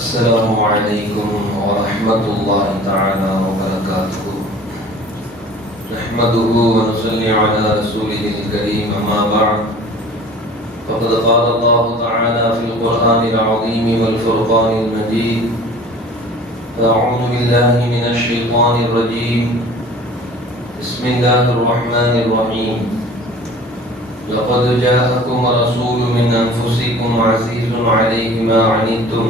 السلام عليكم ورحمة الله تعالى وبركاته. نحمده ونصلي على رسوله الكريم، أما بعد، فقد قال الله تعالى في القرآن العظيم والفرقان المجيد: أعوذ بالله من الشيطان الرجيم، بسم الله الرحمن الرحيم. لقد جاءكم رسول من أنفسكم عزيز عليه ما عنتم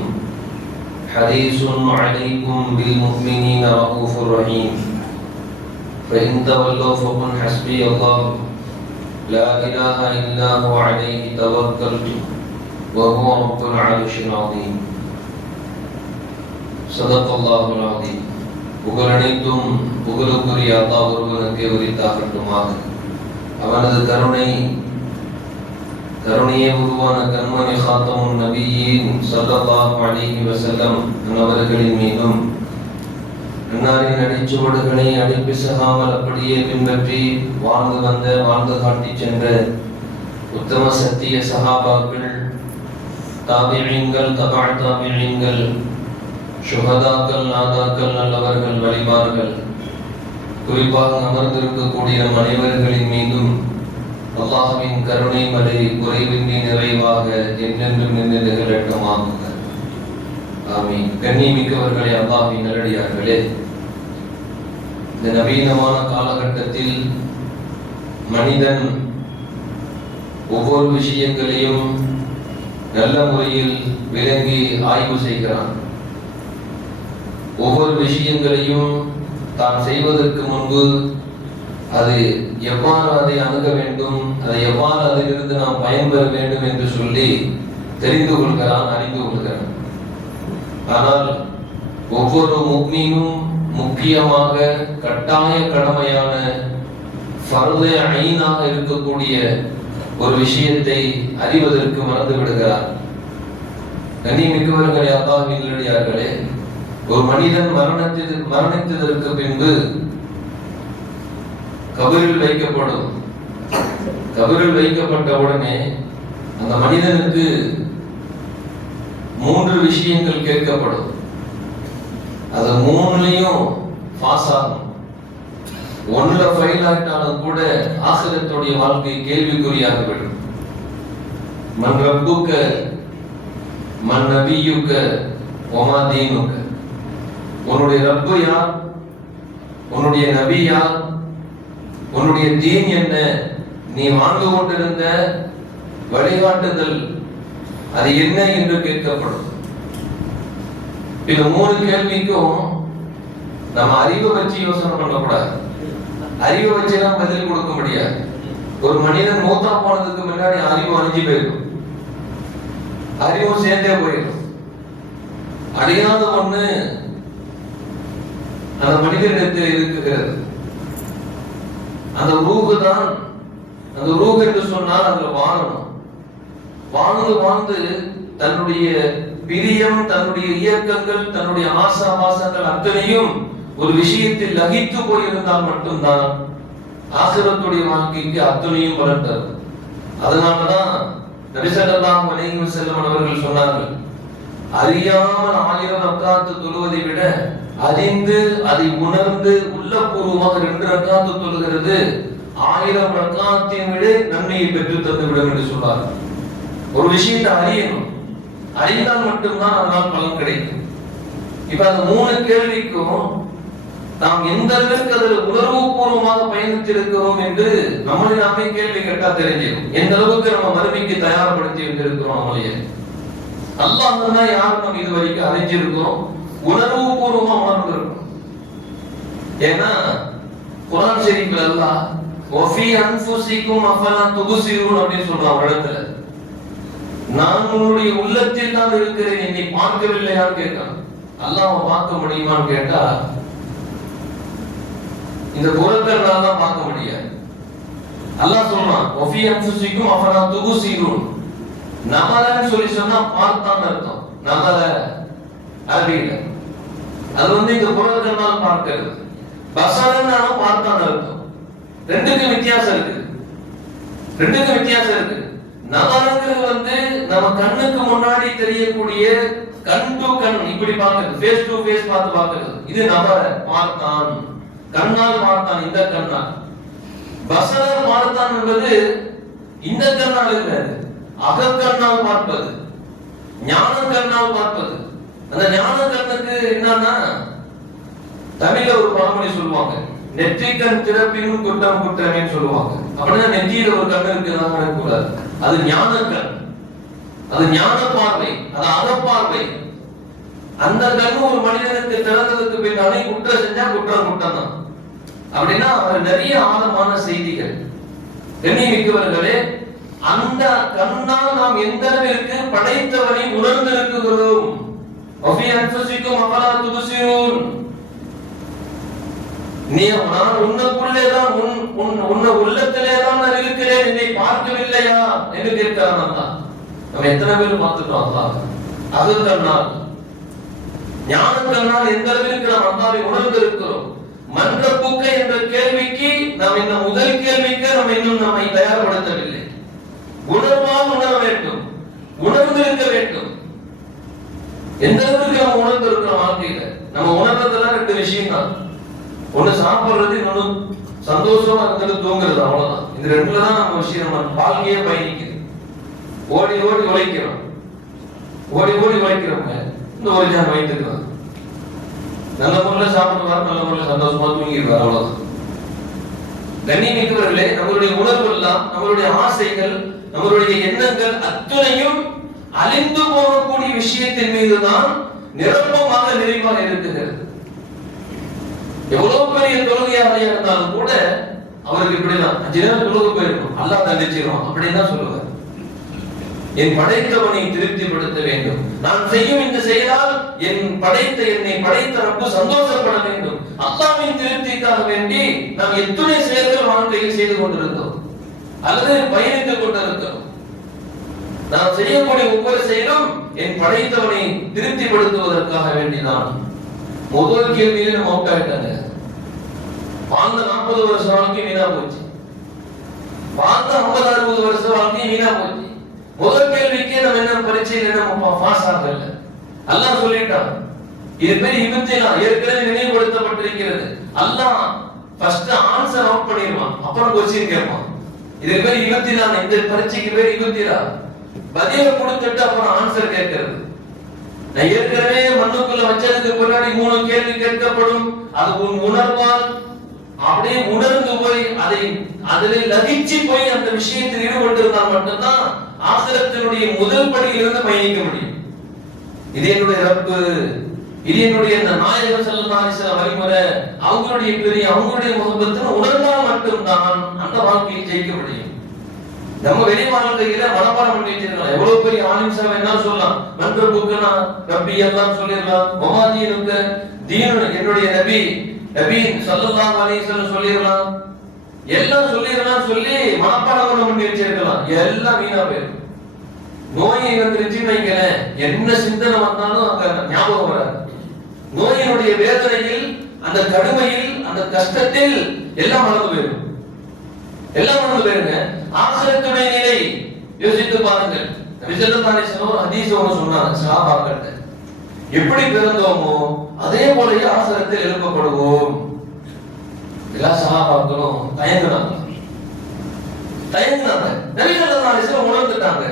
حريص عليكم بالمؤمنين رؤوف رحيم. فإن تولوا فقل حسبي الله لا إله إلا هو عليه توكلت وهو رب العرش العظيم. صدق الله العظيم. புகழனைத்தும் புகழுக்குரிய அல்லாஹ் ஒருவனுக்கே உரித்தாகட்டுமாக. அவனது கருணையே உருவான கண்மணி காத்தமுன் நபியின் ஸல்லல்லாஹு அலைஹி வஸல்லம் அவர்களின் மீதும், அன்னாரின் அடிச்சுவடுகளை அடிப்பிசகாமல் அப்படியே பின்பற்றி வாழ்ந்து காட்டி சென்ற உத்தம சத்திய சஹாபாக்கள், தாபிஈன்கள், தபா தாபிஈன்கள், சுஹதாக்கள், நாதாக்கள், நல்லவர்கள், வலிமார்கள், குறிப்பாக அமர்ந்திருக்கக்கூடிய நம் அனைவர்களின் மீதும் அல்லாஹ்வின் கருணை மலை குறைவின்றி நிறைவாக என்றென்றும் நின்று நிகழட்டுமாக. ஆமீன். கண்ணியமிக்கவர்களே, அல்லாஹ்வின் நல்லடியார்களே, இந்த நவீனமான காலகட்டத்தில் மனிதன் ஒவ்வொரு விஷயங்களையும் நல்ல முறையில் விளங்கி ஆய்வு செய்கிறான். ஒவ்வொரு விஷயங்களையும் தான் செய்வதற்கு முன்பு அது எவ்வாறு அதை அணுக வேண்டும், அதை எவ்வாறு அதிலிருந்து நாம் பயன்பெற வேண்டும் என்று சொல்லி தெரிந்து கொள்கிறான், அறிந்து கொள்கிறான். ஆனால் ஒவ்வொரு முஃமினும் முக்கியமாக கட்டாய கடமையான ஃபர்தே ஐனாக இருக்கக்கூடிய ஒரு விஷயத்தை அறிவதற்கு மறந்து விடுகிறார். கண்ணியமிக்கவர்களே, அல்லாஹ்வின் நல்லடியார்களே, ஒரு மனிதன் மரணித்ததற்கு பின்பு கபரில் வைக்கப்படும். கபரில் வைக்கப்பட்ட உடனே அந்த மனிதனுக்கு 3 விஷயங்கள் கேட்கப்படும். அது 3லயும் பாஸ் ஆகும். 1ல ஃபெயில் ஆயிட்டாலும் கூட ஆகிரத்துடைய வாழ்க்கை கேள்விக்குறியாகிவிடும். மன் ரப்புக மன் நபியுக வமா தீனுக. உன்னுடைய ரப்பு யார், உன்னுடைய நபி யார், உன்னுடைய தீன் என்ன, நீ வாழ்ந்து கொண்டிருந்த வழிகாட்டுதல் அது என்ன என்று கேட்கப்படும். இந்த 3 கேள்விக்கும் நம்ம அறிவை வச்சு யோசனை பண்ணக்கூடாது. அறிவை வச்சுலாம் பதில் கொடுக்க முடியாது. ஒரு மனிதன் மூத்தா போனதுக்கு முன்னாடி அறிவு அழிஞ்சு போயிடும், அறிவும் சேர்ந்தே போயிடும். அழியாத ஒண்ணு அந்த மனிதனிடத்தில் இருக்குகிறது. அந்த ரூஹு தான். அந்த ரூஹ் என்று சொன்னால் அதுல வாழணும். வாழ்ந்து தன்னுடைய பிரியம், தன்னுடைய இயக்கங்கள், தன்னுடைய ஆசாபாசங்கள் அத்தனையும் ஒரு விஷயத்தில் லகித்து போயிருந்தால் மட்டும்தான் ஆகிரத்துடைய வாழ்க்கைக்கு அத்தனையும் பலன் தரும். அதனாலதான் நபி ஸல்லல்லாஹு அலைஹி வஸல்லம் அவர்கள் சொன்னார்கள், அறியாமல் 1000 ரக்காத்து தொழுவதை விட அறிந்து அதை உணர்ந்து உள்ளபூர்வமாக 2 ரக்காத்து தொழுகிறது 1000 ரக்காத்தை விட நன்மையை பெற்று தந்துவிடும் என்று சொன்னார். ஒரு விஷயத்தை அறியணும், அறிந்தால் மட்டும்தான் அதனால் பலன் கிடைக்கும். இப்ப அந்த 3 கேள்விக்கும் நாம் எந்த அளவுக்கு அதில் உணர்வு பூர்வமாக பயணித்திருக்கிறோம் என்று நம்மளை நாமே கேள்வி கேட்டா தெரிஞ்சிடும். எந்த அளவுக்கு நம்ம மறுமைக்கு தயார்படுத்தி வைத்திருக்கிறோம். நம்மளையே அல்லாஹ் தான் யாரும் நம்ம இது வரைக்கும் அறிஞ்சிருக்கிறோம், உணர்வு பூர்வமா உணர்ந்திருக்கும். ஏன்னா குர்ஆன் ஷரீஃப்ல அல்லாஹ் வஃபி அன்ஃபுசிக்கும் அஃபலா துப்சிரூன் அப்படி சொல்றான் ஒரு இடத்துல. நான் உன்னுடைய உள்ளத்தில் தான் இருக்கிறேன், என்னை பார்க்கவில்லையான்னு கேட்கிறான். அல்லாஹ்வை பார்க்க முடியுமான்னு கேட்டா இந்த புறத்தனால தான் பார்க்க முடியாது. அல்லாஹ் சொல்றான் வஃபி அன்ஃபுசிக்கும் அஃபலா துப்சிரூன். நமலன்னு சொல்லி சொன்னா பார்த்தான்னு அர்த்தம். நமல அரபியில அது இந்த புறக்கண்ணால் பார்க்கிறது. பசரன்னாலும் பார்த்தான் அர்த்தம். ரெண்டுக்கும் வித்தியாசம் இருக்கு. நமலங்கிறது நம்ம கண்ணுக்கு முன்னாடி தெரியக்கூடிய கண் டு கண் இப்படி பார்க்கிறது, ஃபேஸ் டு ஃபேஸ் பார்த்து பார்க்கிறது. இது நபர பார்த்தான், கண்ணால் பார்த்தான், இந்த கண்ணால். பசரர் பார்த்தான் என்பது இந்த கண்ணால் இருக்கிறது, அகக்கண்ணால் பார்ப்பது, ஞான கண்ணால் பார்ப்பது. அந்த ஞான கண்ணுக்கு என்னன்னா, தமிழ்ல ஒரு பழமொழி சொல்லுவாங்க, நெற்றிக்கண் திறப்பினும் குற்றம் குற்றமே சொல்லுவாங்க. அப்படின்னா நெற்றியில ஒரு கண் இருக்குதான் இருக்கக்கூடாது. அது ஞான கண், அது ஞான பார்வை, அது அகப்பார்வை. அந்த கண் ஒரு மனிதனுக்கு திறந்ததுக்கு பின்னாலே குற்றம் செஞ்சா குற்றம் குற்றம் தான். அப்படின்னா அவர் நிறைய ஆழமான செய்திகள். கண்ணியமிக்கவர்களே, அந்த கண்ணால் நாம் எந்த அளவிற்கு படைத்தவனை உணர்ந்திருக்கிறோம். நான் உன்னுக்குள்ளேதான் உன்ன உள்ளத்திலேதான் நான் இருக்கிறேன், என்னை பார்க்கவில்லையா என்று கேட்கிறான். நம்ம எத்தனை பேர் பார்த்துட்டோம்? அது கண்ணால், ஞான கண்ணால் எந்த அளவிற்கு நாம் அல்லாஹ்வை உணர்ந்திருக்கிறோம். மன்ற புக்க என்ற கேள்விக்கு நாம் இந்த முதல் கேள்விக்கு நாம் இன்னும் நம்மை தயார்படுத்தவில்லை. உணர்வால் உணர வேண்டும், உணர்ந்திருக்க வேண்டும். எந்த அளவுக்கு நம்ம உணர்ந்திருக்கிறோம் வாழ்க்கையில? நம்ம உணர்றதெல்லாம் ரெண்டு விஷயம் தான். ஒண்ணு சாப்பிடுறது, இன்னொன்னு சந்தோஷமா இருக்கிறது, தூங்குறது. அவ்வளவுதான். இந்த ரெண்டுல தான் நம்ம விஷயம், நம்ம வாழ்க்கையே பயணிக்குது. ஓடி ஓடி உழைக்கிறோம், ஓடி ஓடி உழைக்கிறோங்க. இந்த ஒரு ஜான் வைத்துக்கலாம், நல்ல முறையில் சாப்பிடுவார், நல்ல முறையில் சந்தோஷமா தூங்கிடுவார். அவ்வளவுதான். கண்ணியமிக்கவர்களே, நம்மளுடைய உணர்வு எல்லாம், நம்மளுடைய ஆசைகள், நம்மளுடைய எண்ணங்கள் அத்துணையும் அழிந்து போகக்கூடிய விஷயத்தின் மீதுதான் நிரப்பமாக நிறைவாக இருக்குகிறது. எவ்வளவு பெரிய தொழுகையாக இருந்தாலும் கூட அவருக்கு இப்படிதான் 5 நேரம் தொழுகை போயிருக்கும், அல்லாஹ் தண்டிச்சிடும் அப்படின்னு தான் சொல்லுவார். என் படைத்தவனை திருப்திப்படுத்த வேண்டும், நான் செய்யும் இந்த செயலால் என்னை படைத்த ரப்பு சந்தோஷப்பட வேண்டும். அல்லாஹ்வின் திருப்திக்காக வேண்டி நாம் எத்தனை செயல்கள் வாழ்க்கையில் செய்து கொண்டிருந்தோம் அல்லது பயணித்துக் கொண்டிருக்கிறோம். நாம் செய்யக்கூடிய ஒவ்வொரு செயலும் என் படைத்தவனை திருப்திப்படுத்துவதற்காக வேண்டிதான். முதல் கேள்வியில நம்ம அவுட் ஆயிட்டாங்க. வாழ்ந்த 40 வருஷ வாழ்க்கை வீணா போச்சு, வாழ்ந்த 50-60 வருஷ வாழ்க்கை வீணா போச்சு. முதல் கேள்விக்கே நம்ம என்ன பரீட்சையில நம்ம பாஸ் ஆகல. அல்லாஹ் சொல்லிட்டான், இது பேர் இபத்திலாம் ஏற்கனவே நினைவுபடுத்தப்பட்டிருக்கிறது. அல்லாஹ் ஃபர்ஸ்ட் ஆன்சர் அவுட் பண்ணிடுவான், அப்புறம் கொஸ்டின் கேட்பான். இது பேர் இபத்திலாம், இந்த பரீட்சைக்கு பேர் இபத்திலா. பதில கொடுத்துட்டு அப்புறம் ஆன்சர் கேட்கிறது. நான் ஏற்கனவே மண்ணுக்குள்ள வச்சதுக்கு பின்னாடி 3 கேள்வி கேட்கப்படும். அது உன் உணர்வால் அப்படியே உணர்ந்து போய் அதில் லகிச்சு போய் அந்த விஷயத்தில் ஈடுபட்டிருந்தால் மட்டும்தான் ஆகிரத்தினுடைய முதல் படியிலிருந்து பயணிக்க முடியும். இது என்னுடைய ரப்பு, இது என்னுடைய நாயகர் ஸல்லல்லாஹு அலைஹி வஸல்லம் வழிமுறை, அவங்களுடைய பெரிய அவங்களுடைய முகப்பத்தின் உணர்ந்தால் மட்டும்தான் அந்த வாழ்க்கையை ஜெயிக்க முடியும். நம்ம வெளி வாழ்க்கையில மனப்பாடம் பண்ணி வச்சிருக்கலாம். எவ்வளவு பெரிய ஆலிம் சாஹிப் என்ன சொல்லலாம், மன்ற புக்கனா ரப்பி எல்லாம் சொல்லிடலாம், ஒமாதீனுக்கு தீனு என்னுடைய நபி ஸல்லல்லாஹு அலைஹி வஸல்லம் சொல்லிடலாம், எல்லாம் சொல்லிடலாம், சொல்லி மனப்பாடம் பண்ணி வச்சிருக்கலாம். எல்லாம் வீணா போயிடும். நோயை வந்துருச்சுன்னு வைங்களேன், என்ன சிந்தனை வந்தாலும் அங்க ஞாபகம் வராது. நோயினுடைய வேதனையில், அந்த கடுமையில், அந்த கஷ்டத்தில் எல்லாம் மறந்து போயிடும், எல்லாம் மறந்து போயிருங்க. ஆகிரத்துடைய நிலை யோசித்து பாருங்கள். நபி ஸல்லல்லாஹு அலைஹி வஸல்லம் ஒரு ஹதீஸ் ஒன்று சொன்னாங்க சஹாபாக்களுக்கு, எப்படி பிறந்தோமோ அதே போலயே ஆகிரத்தில் எழுப்பப்படுவோம். எல்லா சஹாபாக்களும் தயங்குனாங்க. நபி ஸல்லல்லாஹு அலைஹி வஸல்லம் உணர்ந்துட்டாங்க.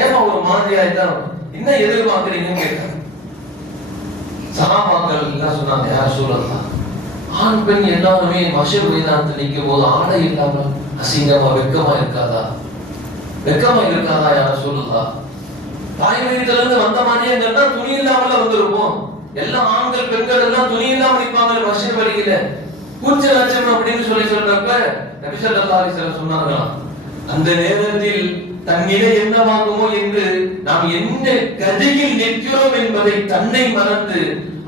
ஏன் ஒரு மாதிரியா இருந்தாலும் என்ன எதிர்பார்க்கறீங்கன்னு கேட்டாங்க. சஹாபாக்கள் எல்லாம் சொன்னாங்க, யா ரசூலல்லாஹ், ஆண் பெண் எல்லாருமே மஹ்ஷர் மைதானத்தில் நிற்கும் போது ஆடை இல்லாமல் அசிங்கமா வெக்கமா இருக்காதா? வெக்கமா இருக்காதா யா ரசூலல்லாஹ்? தாய் வீட்டுல இருந்து வந்த மாதிரியே இருந்தா துணி இல்லாமல வந்திருப்போம். எல்லா ஆண்கள் பெண்கள் எல்லாம் துணி இல்லாம நிற்பாங்க மஹ்ஷர் வழியில, கூச்ச லட்சம் அப்படின்னு சொல்றப்ப நபி ஸல்லல்லாஹு அலைஹி வஸல்லம் சொன்னாங்களாம், அந்த நேரத்தில் தன் நிலை என்னவாகுமோ என்று நாம் என்ன கதியில் நிற்கிறோம் என்பதை தன்னை மறந்து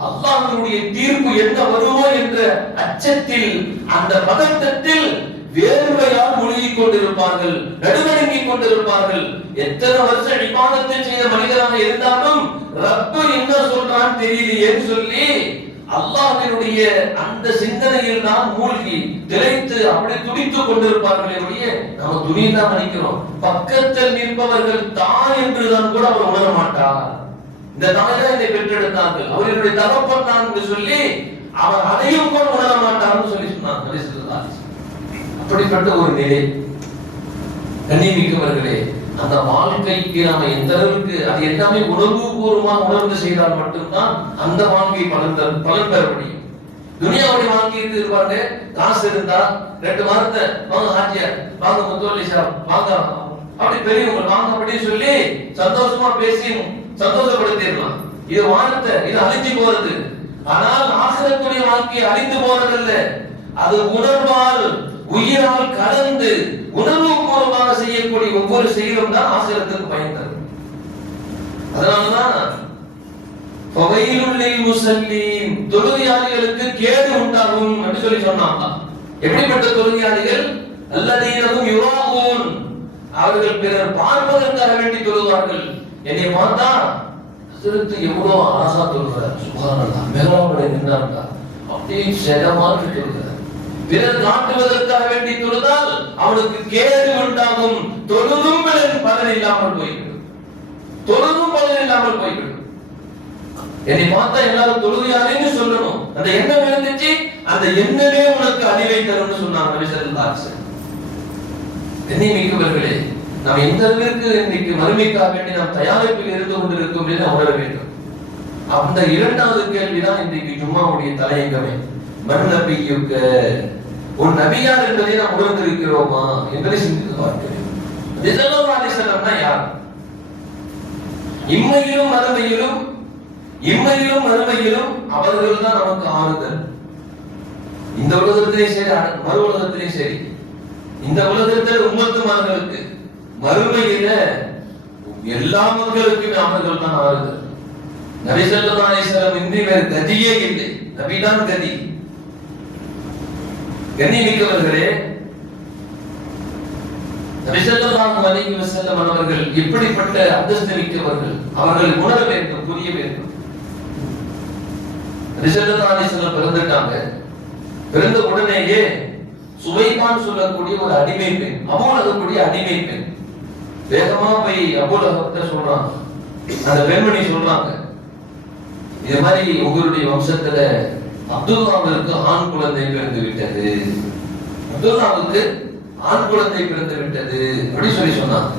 அல்லாஹ்வுடைய தீர்ப்பு என்ன வருமோ என்ற அச்சத்தில், அந்த பதட்டத்தில் வேர்வையால் முழுகிக் கொண்டிருப்பார்கள், நடுநடுங்கிக் கொண்டிருப்பார்கள். எத்தனை வருஷம் இபாதத்தை செய்த மனிதராக இருந்தாலும் ரப்பு என்ன சொல்றான்னு தெரியலையேன்னு சொல்லி அல்லாஹ்வினுடைய அந்த சிந்தனையில் தான் மூழ்கி திளைத்து அப்படி துடித்துக் கொண்டிருப்பார்களே ஒழிய நம்ம துணியெல்லாம் நினைக்கிறோம். பக்கத்தில் நிற்பவர்கள் தான் என்றுதான் கூட அவர் உணர மாட்டார். இந்த தாய் தான் என்னை பெற்றெடுத்தார்கள், அவர்களுடைய தகப்பன் தான் என்று சொல்லி அவர் அதையும் கூட உணர மாட்டார்னு சொல்லி சொன்னார். அப்படிப்பட்ட ஒரு நிலை. கண்ணியமிக்கவர்களே, அந்த வாழ்க்கைக்கு நாம எந்த அளவுக்கு அது எல்லாமே உணர்வு பூர்வமாக உணர்ந்து செய்தால் மட்டும்தான் அந்த வாழ்க்கை பலன் பெற முடியும். துனியாவுடைய வாழ்க்கைக்கு இருப்பாங்க, காசு இருந்தா 2 வாரத்தை வாங்க ஹாஜியார், வாங்க முத்தோலி சார், வாங்க அப்படி பெரியவங்க வாங்க அப்படின்னு சொல்லி சந்தோஷமா பேசி சந்தோஷப்படுத்திடலாம். இது வார்த்தை, இது அழிஞ்சு போறது. ஆனால் ஆகிரத்துடைய வாழ்க்கை அழிந்து போறதில்ல. அது உணர்வால் உயிரால் கலந்து உணர்வு பூர்வமாக செய்யக்கூடிய ஒவ்வொரு செயலும் தான் ஆசிரத்துக்கு பயன் தரும். அதனாலதான் தொழுகையாளிகளுக்கு கேடு உண்டாகும் என்று சொல்லி சொன்னாங்க. எப்படிப்பட்ட தொழுகையாளிகள்? அல்லதீனஹும் யுராஊன், அவர்கள் பிறர் பார்ப்பதற்காக வேண்டி தொழுவார்கள். என்னை பார்த்தா ஹஜ்ரத் எவ்வளவு அழகா தொழுகிறார், சுப்ஹானல்லாஹ், மேலாவுடைய நின்றாங்க, அப்படியே செடமாக தொழுகிறார். பிறர் காட்டுவதற்காக வேண்டி தொழுதால் அவனுக்கு கேடு உண்டாகும். தொழுதும் பலன் இல்லாமல் போய்விடும். தொழுதும் பலன் இல்லாமல் போய்விடும். என்னை பார்த்தா எல்லாரும் தொழுகையாளின்னு சொல்லணும். அந்த எண்ணம் இருந்துச்சு, அந்த எண்ணமே உனக்கு அழிவை தரும்னு சொன்னாங்க நபி ஸல்லல்லாஹு அலைஹி வஸல்லம். கண்ணியமிக்கவர்களே, நாம் எந்த அளவிற்கு இன்னைக்கு மறுமைக்காக வேண்டி நாம் தயாரிப்பில் இருந்து கொண்டிருக்கோம் என்று உணர வேண்டும். அந்த 2வது கேள்விதான் இன்றைக்கு ஜும்மாவுடைய தலையங்கமே. மன் நபியுக்க, உன் நபியார் என்பதை நாம் உணர்ந்திருக்கிறோமா என்பதை சிந்தித்து பார்க்க வேண்டும். ஸல்லல்லாஹு அலைஹி வஸல்லம் யார்? இம்மையிலும் மறுமையிலும் அவர்கள் தான் நமக்கு ஆறுதல். இந்த உலகத்திலே சரி, மறு உலகத்திலே சரி. இந்த உலகத்தில் உம்மத்துமார்களுக்கு, மறுமையில எல்லா மக்களுக்கும் அவர்கள் தான் ஆறுதல். நபி ஸல்லல்லாஹு அலைஹி வஸல்லம் இன்றி வேறு கதியே இல்லை. நபிதான் கதி. கண்ணியமிக்கவர்களே, நபி ஸல்லல்லாஹு அலைஹி வஸல்லம் அவர்கள் எப்படிப்பட்ட அந்தஸ்து மிக்கவர்கள், அவர்கள் உணர வேண்டும், புரிய வேண்டும். நபி ஸல்லல்லாஹு அலைஹி வஸல்லம் பிறந்துட்டாங்க. பிறந்த உடனேயே சுவைபான் சொல்லக்கூடிய ஒரு அடிமை பெண், அபூலகக்கூடிய அடிமை பெண், வேகமா போய் அபூலகத்தை சொல்றாங்க. அந்த பெண்மணி சொல்றாங்க, இது மாதிரி உங்களுடைய வம்சத்துல அப்துல்லாவுக்கு ஆண் குழந்தை பிறந்து விட்டது, அப்துல்லாவுக்கு ஆண் குழந்தை பிறந்து விட்டது அப்படி சொல்லி சொன்னாங்க.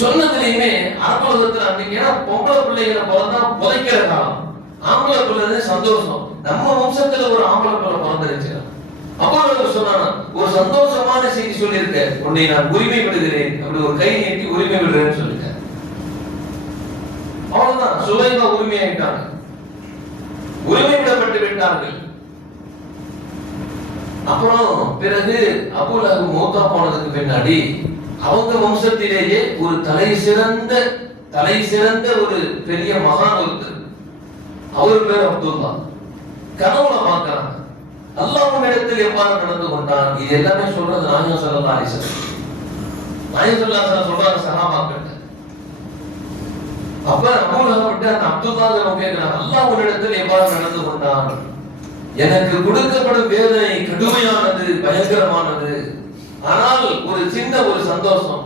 சொன்னதுலயுமே அரபுலகத்துல அன்னைக்கு பொம்பளை பிள்ளைகளை பிறந்தா புதைக்கிற காலம், ஆம்பளை பிள்ளை சந்தோஷம். நம்ம வம்சத்துல ஒரு ஆம்பளை பிள்ளை பிறந்துருச்சு. அப்போ சொன்னாங்க, ஒரு சந்தோஷமான செய்தி சொல்லியிருக்க, உன்னை நான் உரிமை விடுகிறேன், அப்படி ஒரு கை நீட்டி உரிமை விடுறேன்னு சொல்லிட்டேன். அவ்வளவுதான், சுலைமா உரிமையாயிட்டாங்க, உரிமை விடப்பட்டு விட்டார்கள். அப்புறம் பிறகு அபூலஹப் மௌத்தா போனதுக்கு பின்னாடி அவங்க வம்சத்திலேயே ஒரு தலை சிறந்த ஒரு பெரிய மகான் ஒருத்தர், அவர் பேர் அப்துல்லா. கனவுல பார்க்கிறாங்க, அல்லாஹ்வின் இடத்தில் எவ்வாறு நடந்து கொண்டான். இது எல்லாமே சொல்றது நாயகம் ஸல்லல்லாஹு அலைஹி வஸல்லம். நாயகம் ஸல்லல்லாஹு அலைஹி வஸல்லம் சொல்றாங்க சஹாபாக்கள். அப்ப அபூலஹப் விட்டு அந்த அப்துல்லாஹ் கேட்கிறாங்க, அல்லாஹ்வின் இடத்தில் எவ்வாறு நடந்து கொண்டான். எனக்கு கொடுக்கப்படும் வேதனை கடுமையானது, பயங்கரமானது. ஆனால் ஒரு சின்ன ஒரு சந்தோஷம்,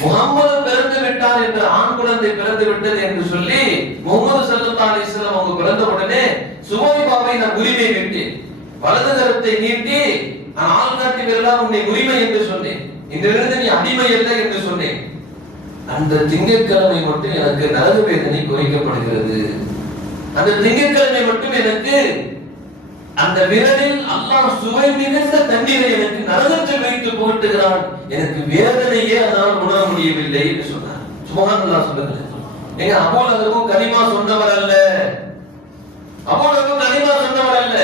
முகம்மது பிறந்து விட்டார் என்ற ஆண் குழந்தை பிறந்து விட்டது என்று சொல்லி முகமது ஸல்லல்லாஹு அலைஹி வஸல்லம் அவங்க பிறந்த உடனே சுவைபாவை நான் உரிமை விட்டேன், வலது கரத்தை நீட்டி நான் ஆள் காட்டி விரலால் உன்னை உரிமை என்று சொன்னேன், இன்றிலிருந்து நீ அடிமை அல்ல என்று சொன்னேன். அந்த திங்கட்கிழமை மட்டும் எனக்கு நரக வேதனை குறைக்கப்படுகிறது. அந்த திங்கட்கிழமை மட்டும் எனக்கு அந்த விரலில் அல்லாஹ் சுவை மிகுந்த தண்ணீரை எனக்கு நரகத்தில் வைத்து போட்டுகிறான், எனக்கு வேதனையே அதனால் உணர முடியவில்லை என்று சொன்னார். சுப்ஹானல்லாஹ் சொல்லுங்க. எங்க அபூலஹப் கலிமா சொன்னவர் அல்ல, அபூலஹப் கலிமா சொன்னவர் அல்ல.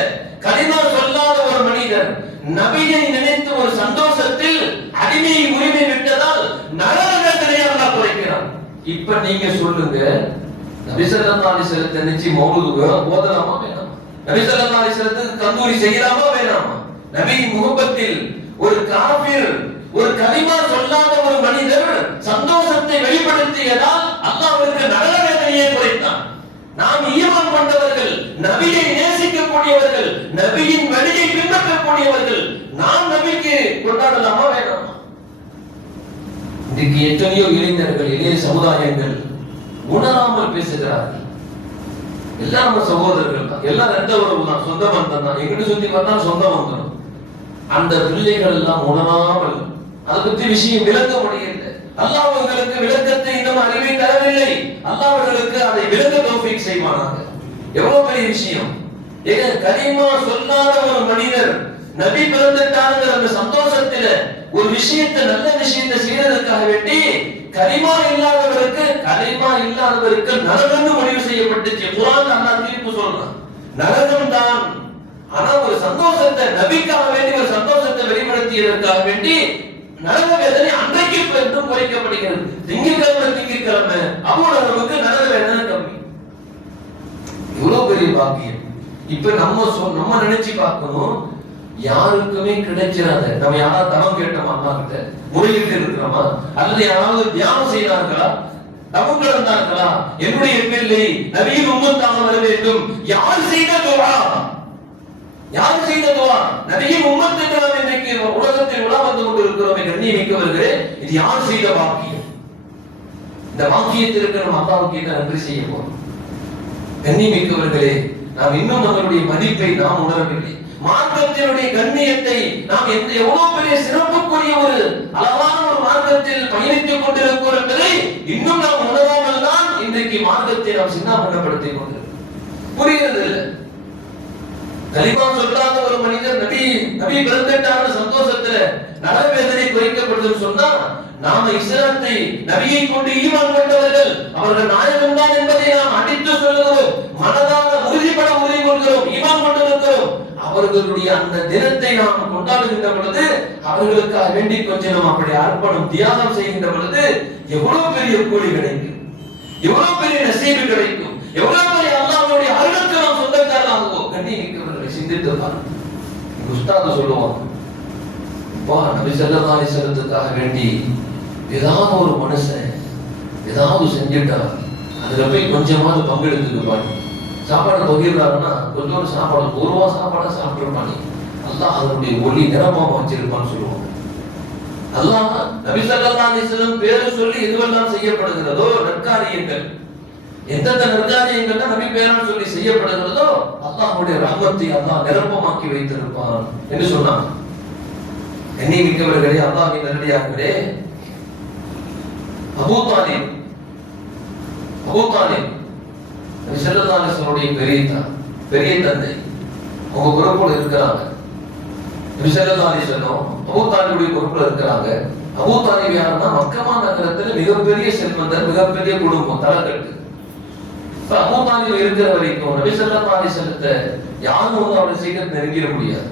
கலிமா சொல்லாத ஒரு மனிதர் நபியை நினைத்து ஒரு சந்தோஷத்தில் அடிமையை உரிமை விட்டதால் நரக வேதனையை அல்லாஹ் குறைக்கிறான். இப்ப நீங்க சொல்லுங்க, நபி ஸல்லல்லாஹு அலைஹி வஸல்லம் நினைச்சு மௌலூத் ஓதலாமா வேணாமா? நபி ஸல்லல்லாஹு அலைஹி வஸல்லம் கந்தூரி செய்யலாமா வேணாமா? நபி முகப்பத்தில் ஒரு காஃபிர், ஒரு கலிமா சொல்லாத ஒரு மனிதர் சந்தோஷத்தை வெளிப்படுத்தியதால் அல்லாஹ் அவருக்கு நரக வேதனையை குறைத்தான். நாம் ஈமான் கொண்டவர்கள், நபியை நேசிக்கக்கூடியவர்கள், நபியின் வழியை பின்பற்றக்கூடியவர்கள், நாம் நபிக்கு கொண்டாடலாமா வேணாமா? இன்றைக்கு எத்தனையோ இளைஞர்கள், இளைய சமுதாயங்கள் உணராமல் பேசுகிறார்கள். எல்லாம் நம்ம சகோதரர்கள் தான், எல்லாம் ரெண்ட உறவு தான், சொந்த பந்தம் தான். எங்கிட்ட சுத்தி பார்த்தாலும் சொந்தம் வந்துடும். அந்த பிள்ளைகள் எல்லாம் உணராமல் அதை பற்றி விஷயம் விளக்க முடியல. அல்லாஹ் அவர்களுக்கு விளக்கத்தை இன்னும் அறிவை தரவில்லை. அல்லாஹ் அவர்களுக்கு அதை விளக்க தௌஃபீக் செய்வானாக. எவ்வளவு பெரிய விஷயம்! ஏங்க, கலிமா சொல்லாத ஒரு மனிதர் நபி பிறந்துட்டாங்கிற அந்த சந்தோஷத்துல ஒரு விஷயத்தை, நல்ல விஷயத்தை செய்யறதுக்காக வேண்டி கலிமா இல்லாதவருக்கு நரகம் முடிவு செய்யப்பட்டுச்சு. குர்ஆன் அல்லாஹ் தீர்ப்பு சொல்றான், நரகம் தான். ஆனா ஒரு சந்தோஷத்தை, நபிக்காக வேண்டி ஒரு சந்தோஷத்தை வெளிப்படுத்தியதற்காக வேண்டி நரக வேதனை அன்றைக்கு என்றும் குறைக்கப்படுகிறது. திங்கட்கிழமை அபூலஹபுக்கு நரக வேதனை கம்மி. இவ்வளவு பெரிய பாக்கியம். இப்ப நம்ம நினைச்சு பார்க்கணும், யாருக்குமே கிடைச்சிடாத. நம்ம யாராவது தவம் கேட்டோமா, அம்மா கிட்ட முறையிட்டு இருக்கிறோமா, அல்லது யாராவது தியானம் செய்தார்களா, தவம் கிடந்தார்களா, என்னுடைய பிள்ளை நபியின் உம்மத்தாக வர வேண்டும், யார் செய்த துஆ, யார் செய்த துஆ, நபியின் உம்மத்துக்கு நாம் இன்றைக்கு உலகத்தில் உலா வந்து கொண்டிருக்கிறோம். கண்ணியமிக்கவர்களே, இது யார் செய்த பாக்கியம்? இந்த பாக்கியத்திற்கு நம்ம அல்லாஹ்வுக்கு நன்றி செய்ய போறோம். கண்ணியமிக்கவர்களே, நாம் இன்னும் நம்மளுடைய மதிப்பை நாம் உணரவில்லை. மார்க்கத்தினுடைய கண்ணியத்தை நாம் எவ்வளவு பெரிய சிறப்புக்குரிய ஒரு அளவான ஒரு மார்க்கத்தில் பயணித்துக் கொண்டிருக்கிறோம் என்பதை இன்னும் நாம் உணராமல் தான் இன்றைக்கு மார்க்கத்தை நாம் சின்னாபனப்படுத்திக் கொண்டிருக்கிறோம். புரிகிறது இல்லை. கலிமா சொல்லாத ஒரு மனிதர் நபி பிறந்துட்டான சந்தோஷத்துல நரவேதனை குறைக்கப்படுதுன்னு சொன்னா, நாம இஸ்லாத்தை நபியை கொண்டு ஈமான் கொண்டவர்கள், அவர்கள் நாயகம் தான் என்பதை நாம் அடித்து சொல்லுகிறோம், மனதான உறுதி கொள்கிறோம், ஈமான் கொண்டிருக்கிறோம். அவர்களுடைய அந்த தினத்தை நாம் கொண்டாடுகின்ற பொழுது, அவர்களுக்காக வேண்டி கொஞ்சம் நாம் அப்படி அர்ப்பணம் தியாகம் செய்கின்ற பொழுது எவ்வளவு பெரிய கூலி கிடைக்கும், எவ்வளவு பெரிய நசீபு கிடைக்கும், எவ்வளவு பெரிய அல்லாஹ்வுடைய அருளுக்கு நாம் சொந்தக்காரராகுவோம். கண்ணியமிக்கவர்களை சிந்தித்து பாருங்க. உஸ்தாத் சொல்லுவாங்க, நபி ஸல்லல்லாஹு அலைஹி வஸல்லத்துக்காக வேண்டி ஏதாவது ஒரு மனுஷன் ஏதாவது செஞ்சுட்டா அதுல போய் கொஞ்சமாவது பங்கெடுத்துட்டு பாருங்க. சாப்பாடு பகிர்றாருன்னா கொஞ்சோண்டு சாப்பாடு, ஒரு ரூபா சாப்பாடை சாப்பிட்டுருப்பாங்க. அல்லாஹ் அதனுடைய ஒளி நிரப்பமா வச்சிருப்பான்னு சொல்லுவாங்க. அல்லாஹ் நபி ஸல்லல்லாஹு அலைஹி வஸல்லம் பேரு சொல்லி எதுவெல்லாம் செய்யப்படுகிறதோ நற்காரியங்கள், எந்தெந்த நற்காரியங்கள் நபி பேரான்னு சொல்லி செய்யப்படுகிறதோ அல்லாஹ்வுடைய ரஹ்மத்தை அல்லாஹ் நிரப்பமாக்கி வைத்திருப்பான் என்று சொன்னாங்க. கண்ணியமிக்கவர்களே, அல்லாஹ்வின் நல்லடியார்களே, அபூ தாலிப் நபி ஸல்லல்லாஹு அலைஹி வஸல்லம் பெரிய தந்தை, அவங்க பொறுப்புல இருக்கிறாங்க. நபி ஸல்லல்லாஹு அலைஹி வஸல்லம் அபூ தாலிபுடைய பொறுப்புல இருக்கிறாங்க. அபூ தாலிப் யாருன்னா மக்கமா நகரத்துல மிகப்பெரிய செல்வந்தர், மிகப்பெரிய குடும்பம், தலைக்கட்டு. அபூ தாலிப் இருக்கிற வரைக்கும் நபி ஸல்லல்லாஹு அலைஹி வஸல்லத்தை யாரும் அவருடைய சீக்கிரம் நெருங்கிட முடியாது.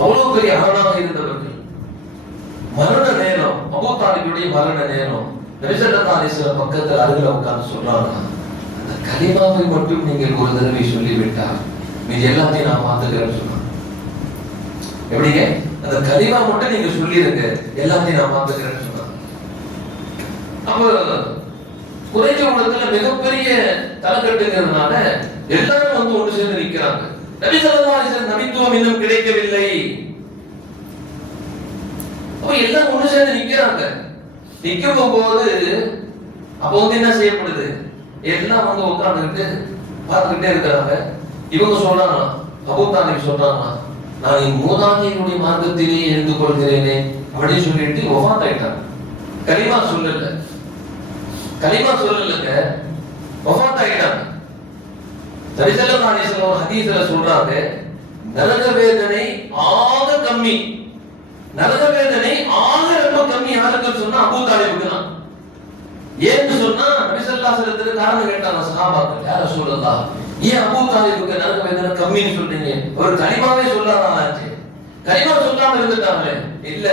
அவ்வளவு பெரிய ஆளாக இருந்தவர்கள். மரண நேரம், அபூ தாலிபுடைய மரண நேரம், நபி ஸல்லல்லாஹு அலைஹி வஸல்லம் பக்கத்துல அருகில உட்கார்ந்து சொல்றாங்க, அந்த கலிமாவை மட்டும் நீங்கள் ஒரு தடவை சொல்லிவிட்டால் மீதி எல்லாத்தையும் நான் பார்த்துக்கிறேன்னு சொன்னாங்க. எப்படிங்க? அந்த கலிமா மட்டும் நீங்க சொல்லிருங்க, எல்லாத்தையும் நான் பார்த்துக்கிறேன்னு சொன்னாங்க. அப்ப குறைஞ்ச உலகத்துல மிகப்பெரிய தலைக்கட்டுங்கிறதுனால எல்லாரும் வந்து ஒன்று சேர்ந்து நிற்கிறாங்க. நபி ஸல்லல்லாஹு அலைஹி வஸல்லம் நபித்துவம் இன்னும் கிடைக்கவில்லை. அப்ப எல்லாம் ஒன்று சேர்ந்து நிற்கிறாங்க. நிற்கும் போது அப்போ வந்து என்ன செய்யப்படுது? எல்லாம் வந்து உட்கார்ந்துட்டு பார்த்துக்கிட்டே இருக்கிறாங்க. இவங்க சொல்றாங்களா, அபூ தாலிப் சொல்றாங்களா, நான் என் மூதாதையினுடைய மார்க்கத்திலே இருந்து கொள்கிறேனே அப்படின்னு சொல்லிட்டு வஃபாத் ஆயிட்டாங்க. கலிமா சொல்லலங்க, வஃபாத் ஆயிட்டாங்க. நபி ஸல்லல்லாஹு அலைஹி வஸல்லம் ஒரு ஹதீஸ்ல சொல்றாங்க, நரக வேதனை ஆக கம்மி, நரக வேதனை ஆக ரொம்ப கம்மி யாருக்கு சொன்னா அபூ தாலிபுக்கு தான். ஏன்னு சொன்னா நபி ஸல்லல்லாஹு அலைஹி வஸல்லம் காரணம் கேட்டாங்க சஹாபாக்கள், யா ரசூலல்லாஹ், ஏன் அபூ தாலிபுக்கு நரக வேதனை கம்மின்னு சொல்றீங்க? ஒரு கலிமாவே சொல்லாதாச்சு, கலிமா சொல்லாம இருந்துட்டாங்களே. இல்ல,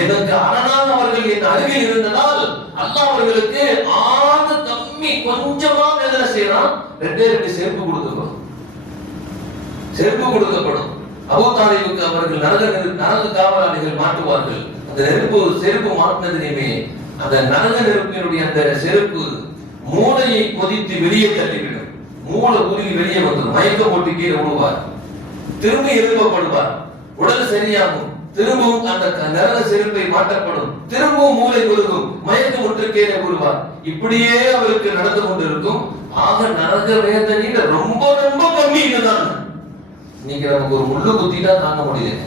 எனக்கு அரணான் அவர்கள் என் அருகில் இருந்ததால் அல்லாஹ் அவர்களுக்கு ஆக கம்மி கொஞ்சமா வேதனை செய்யறான். ரெண்டே செருப்பு கொடுக்கப்படும். அபூ தாலிபுக்கு அவர்கள் நரக காவலாளிகள் மாட்டுவார்கள். அந்த செருப்பு மாட்டினதுமே அந்த நரக நெருப்பினுடைய அந்த செருப்பு மூளையை கொதித்து வெளியே தள்ளிவிடும். மூளை உருகி வெளியே வந்துடும். மயக்கம் போட்டு கீழே விழுவார், திரும்பி எழுப்பப்படுவார், உடல் சரியாகும். திரும்பவும் அந்த நரக செருப்பை மாற்றப்படும், திரும்பவும் மூளை குறுகும், மயக்கம் ஒன்று கீழே கூறுவார். இப்படியே அவருக்கு நடந்து கொண்டிருக்கும். ஆக நரக வேதனையில ரொம்ப ரொம்ப கம்மி இதுதான். இன்னைக்கு நமக்கு ஒரு முள்ளு குத்திட்டா தாங்க முடியல,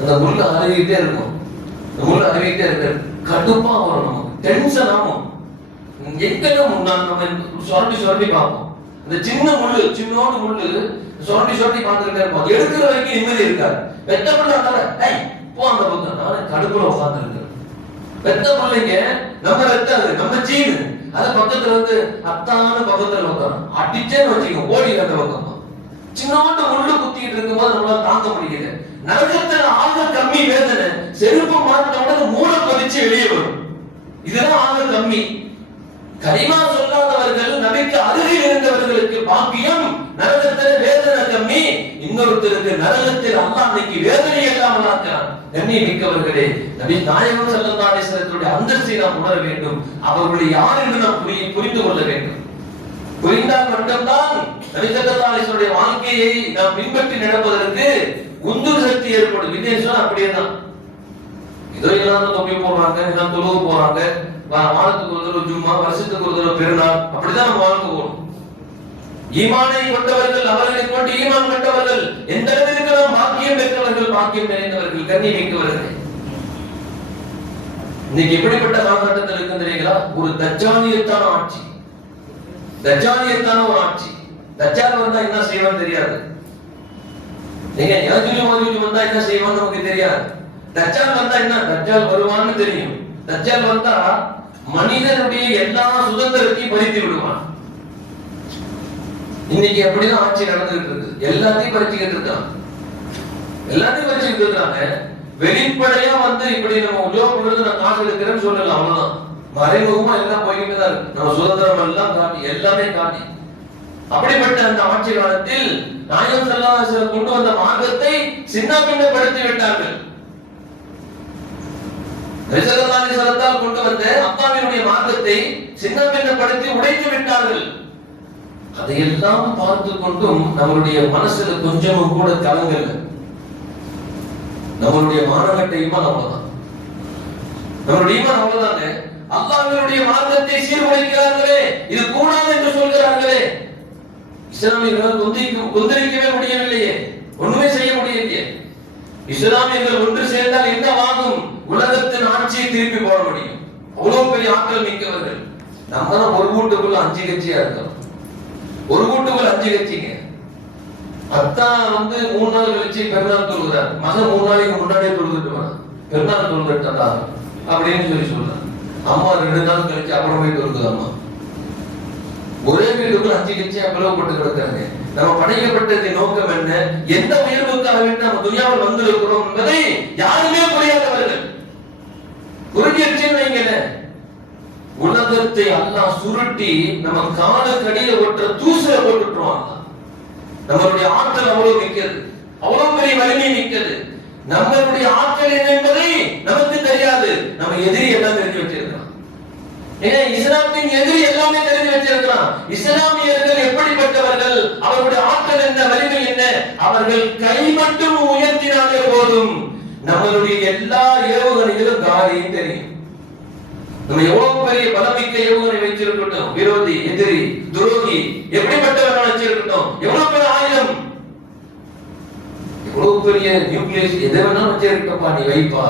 அந்த முள்ளு அருகிட்டே இருக்கும், முள்ளு அருகிட்டே இருக்கு, கடுப்பா வரும், நமக்கு டென்ஷன் ஆகும். எங்கெல்லாம் நம்ம சுரண்டி சுரண்டி பார்ப்போம், இந்த சின்ன முள்ளு, சின்னோடு முள்ளு சுரண்டி சுரண்டி பார்த்துக்கிட்டே இருப்போம், எடுக்கிற வரைக்கும் நிம்மதி இருக்காது. வெட்ட பிள்ளை போ அந்த பக்கம், நானும் கடுப்புல உட்கார்ந்து இருக்கேன். வெட்ட பிள்ளைங்க நம்ம வெட்டாது, நம்ம சீனு அது பக்கத்துல வந்து அத்தான பக்கத்துல உட்காரும், அடிச்சேன்னு வச்சுக்கோ ஓடி அந்த பக்கம். சின்னோண்டு முள்ளு குத்திட்டு இருக்கும்போது நம்மளால தாங்க முடியல. நரகத்துல ஆக கம்மி வேதனை, செருப்பு மாட்டோட மூளை கொதிச்சு வெளியே வரும், இதுதான் ஆக கம்மி. கலிமா சொல்லாதவர்கள், நபிக்கு அருகில் இருந்தவர்களுக்கு பாக்கியம், நரகத்தில் வேதனை கம்மி. இன்னொருத்தருக்கு நரகத்தில் அல்லாஹ் இன்னைக்கு வேதனை இல்லாமல் ஆக்குறான். கண்ணியம் மிக்கவர்களே, நபி நாயகம் ஸல்லல்லாஹு அலைஹி வஸல்லத்துடைய அந்தஸ்தை நாம் உணர வேண்டும். அவர்களுடைய யார் என்று நாம் புரிந்து கொள்ள வேண்டும். புரிந்தால் மட்டும்தான் நபி ஸல்லல்லாஹு அலைஹி வஸல்லுடைய வாழ்க்கையை நாம் பின்பற்றி நடப்பதற்கு உந்து சக்தி ஏற்படும். இல்லைன்னு சொன்னா அப்படியே தான், ஏதோ எல்லாரும் தொப்பி போடுறாங்க, எல்லாம் தொழுவு போறாங்க, வாரத்துக்கு ஒரு தடவை ஜும்மா, வருஷத்துக்கு ஒரு தடவை பெருநாள், அப்படிதான் நம்ம வாழ்க்கை போகணும். ஈமானை கொண்டவர்கள், அவர்களை கொண்டு ஈமான் கொண்டவர்கள், எந்த அளவிற்கு நாம் பாக்கியம் பெற்றவர்கள், பாக்கியம் நிறைந்தவர்கள், கண்ணி மிக்கவர்கள். இன்னைக்கு எப்படிப்பட்ட காலகட்டத்தில் இருக்கு தெரியுங்களா? ஒரு தஜ்ஜாலியத்தான ஆட்சி, தஜ்ஜாலியத்தான ஒரு ஆட்சி. தஜ்ஜால் வந்தா என்ன செய்வான்னு தெரியாது, நீங்க யஜூஜ் மஜூஜ் வந்தா என்ன செய்வான்னு நமக்கு தெரியாது. தஜ்ஜால் வந்தா என்ன, தஜ்ஜால் வருவான்னு தெரியும். தஜ்ஜால் வந்தா மனிதனுடைய எல்லா சுதந்திரத்தையும் பறித்து விடுவான். இன்னைக்கு அப்படிதான் ஆட்சி நடந்துகிட்டு இருக்கு, எல்லாத்தையும் பறிச்சுக்கிட்டு இருக்காங்க, எல்லாத்தையும் பறிச்சுக்கிட்டு இருக்காங்க. வெளிப்படையா வந்து இப்படி நம்ம உத்தியோகம் இருந்து நான் காசு எடுக்கிறேன்னு சொல்லல, அவ்வளவுதான். மறைமுகமா எல்லாம் போய்கிட்டு தான் இருக்கு, நம்ம சுதந்திரம் எல்லாம் காட்டி, எல்லாமே காட்டி. அப்படிப்பட்ட அந்த ஆட்சி காலத்தில் நாயகம் ஸல்லல்லாஹு அலைஹி வஸல்லம் கொண்டு வந்த மார்க்கத்தை சின்ன பின்னப்படுத்தி விட்டார்கள். ஸல்லல்லாஹு அலைஹி வஸல்லம் கொண்டு வந்த அல்லாஹ்வினுடைய மார்க்கத்தை சின்ன பின்னப்படுத்தி உடைத்து விட்டார்கள். அதையெல்லாம் பார்த்து கொண்டும் நம்மளுடைய மனசுல கொஞ்சமும் கூட கலங்கல. நம்மளுடைய மானகட்ட ஈமான் அவ்வளவுதான், நம்மளுடைய ஈமான் அவ்வளவுதாங்க. அல்லாஹ்வினுடைய மார்க்கத்தை சீர்குலைக்கிறார்களே, இது கூடாது என்று சொல்கிறார்களே. இஸ்லாமியர்கள் கொந்தளிக்கவே முடியவில்லையே, ஒண்ணுமே செய்ய முடியலையே. இஸ்லாமியர்கள் ஒன்று சேர்ந்தால் என்ன ஆகும்? உலகத்தின் ஆட்சியை திருப்பி போட முடியும், அவ்வளவு பெரிய ஆற்றல் மிக்கவர்கள். நம்ம தான் ஒரு வீட்டுக்குள்ள 5 கட்சியா இருக்கோம், ஒரு வீட்டுக்குள்ள 5 கட்சிங்க. அத்தான் வந்து 3 நாள் கழிச்சு பெருநாள் தொழுகிறார், மகன் 3 நாளைக்கு முன்னாடியே தொழுதுட்டு வர பெருநாள் தொழுதுட்டா அப்படின்னு சொல்றாங்க. அம்மா 2 நாள் கழிச்சு அப்புறம் போய் தொழுது. அம்மா ஒரே வீட்டுக்குள்ள 5 கட்சியா பிளவுபட்டு கிடக்கிறாங்க. நம்ம படைக்கப்பட்டது நோக்கம் என்ன, எந்த உயர்வுக்காக வேண்டி நம்ம துனியாவில் வந்திருக்கிறோம் என்பதை யாருமே புரியாதவர்கள். புரிஞ்சிருச்சுன்னு வைங்கள, உலகத்தை அல்லாஹ் சுருட்டி நம்ம காலக்கடியில ஒற்ற தூசுல போட்டுட்டுருவாங்க. நம்மளுடைய ஆற்றல் அவ்வளவு மிக்கது, அவ்வளவு பெரிய வலிமை மிக்கது. நம்மளுடைய ஆற்றல் என்ன என்பதை நமக்கு தெரியாது. நம்ம எதிரி எல்லாம் தெரிஞ்சு வச்சிருக்கிறோம். ஏன்னா இஸ்லாத்தின் எதிரி எல்லாமே தெரிஞ்சு வச்சிருக்கிறான். இஸ்லாமியர்கள் எப்படிப்பட்டவர்கள், அவர்களுடைய ஆற்றல் என்ன, வலிமை என்ன, அவர்கள் கை மட்டும் உயர்த்தினாலே போதும், நம்மளுடைய எல்லா ஏவுகணைகளும் காரியம் தெரியும். நம்ம எவ்வளவு பெரிய பலமிக்க ஏவுகணை வச்சிருக்கட்டும், விரோதி, எதிரி, துரோகி எப்படிப்பட்டவர்கள் வச்சிருக்கட்டும், எவ்வளவு பெரிய ஆயுதம், எவ்வளவு பெரிய நியூக்ளியஸ் எதை வேணாலும் வச்சிருக்கப்பா, நீ வைப்பா,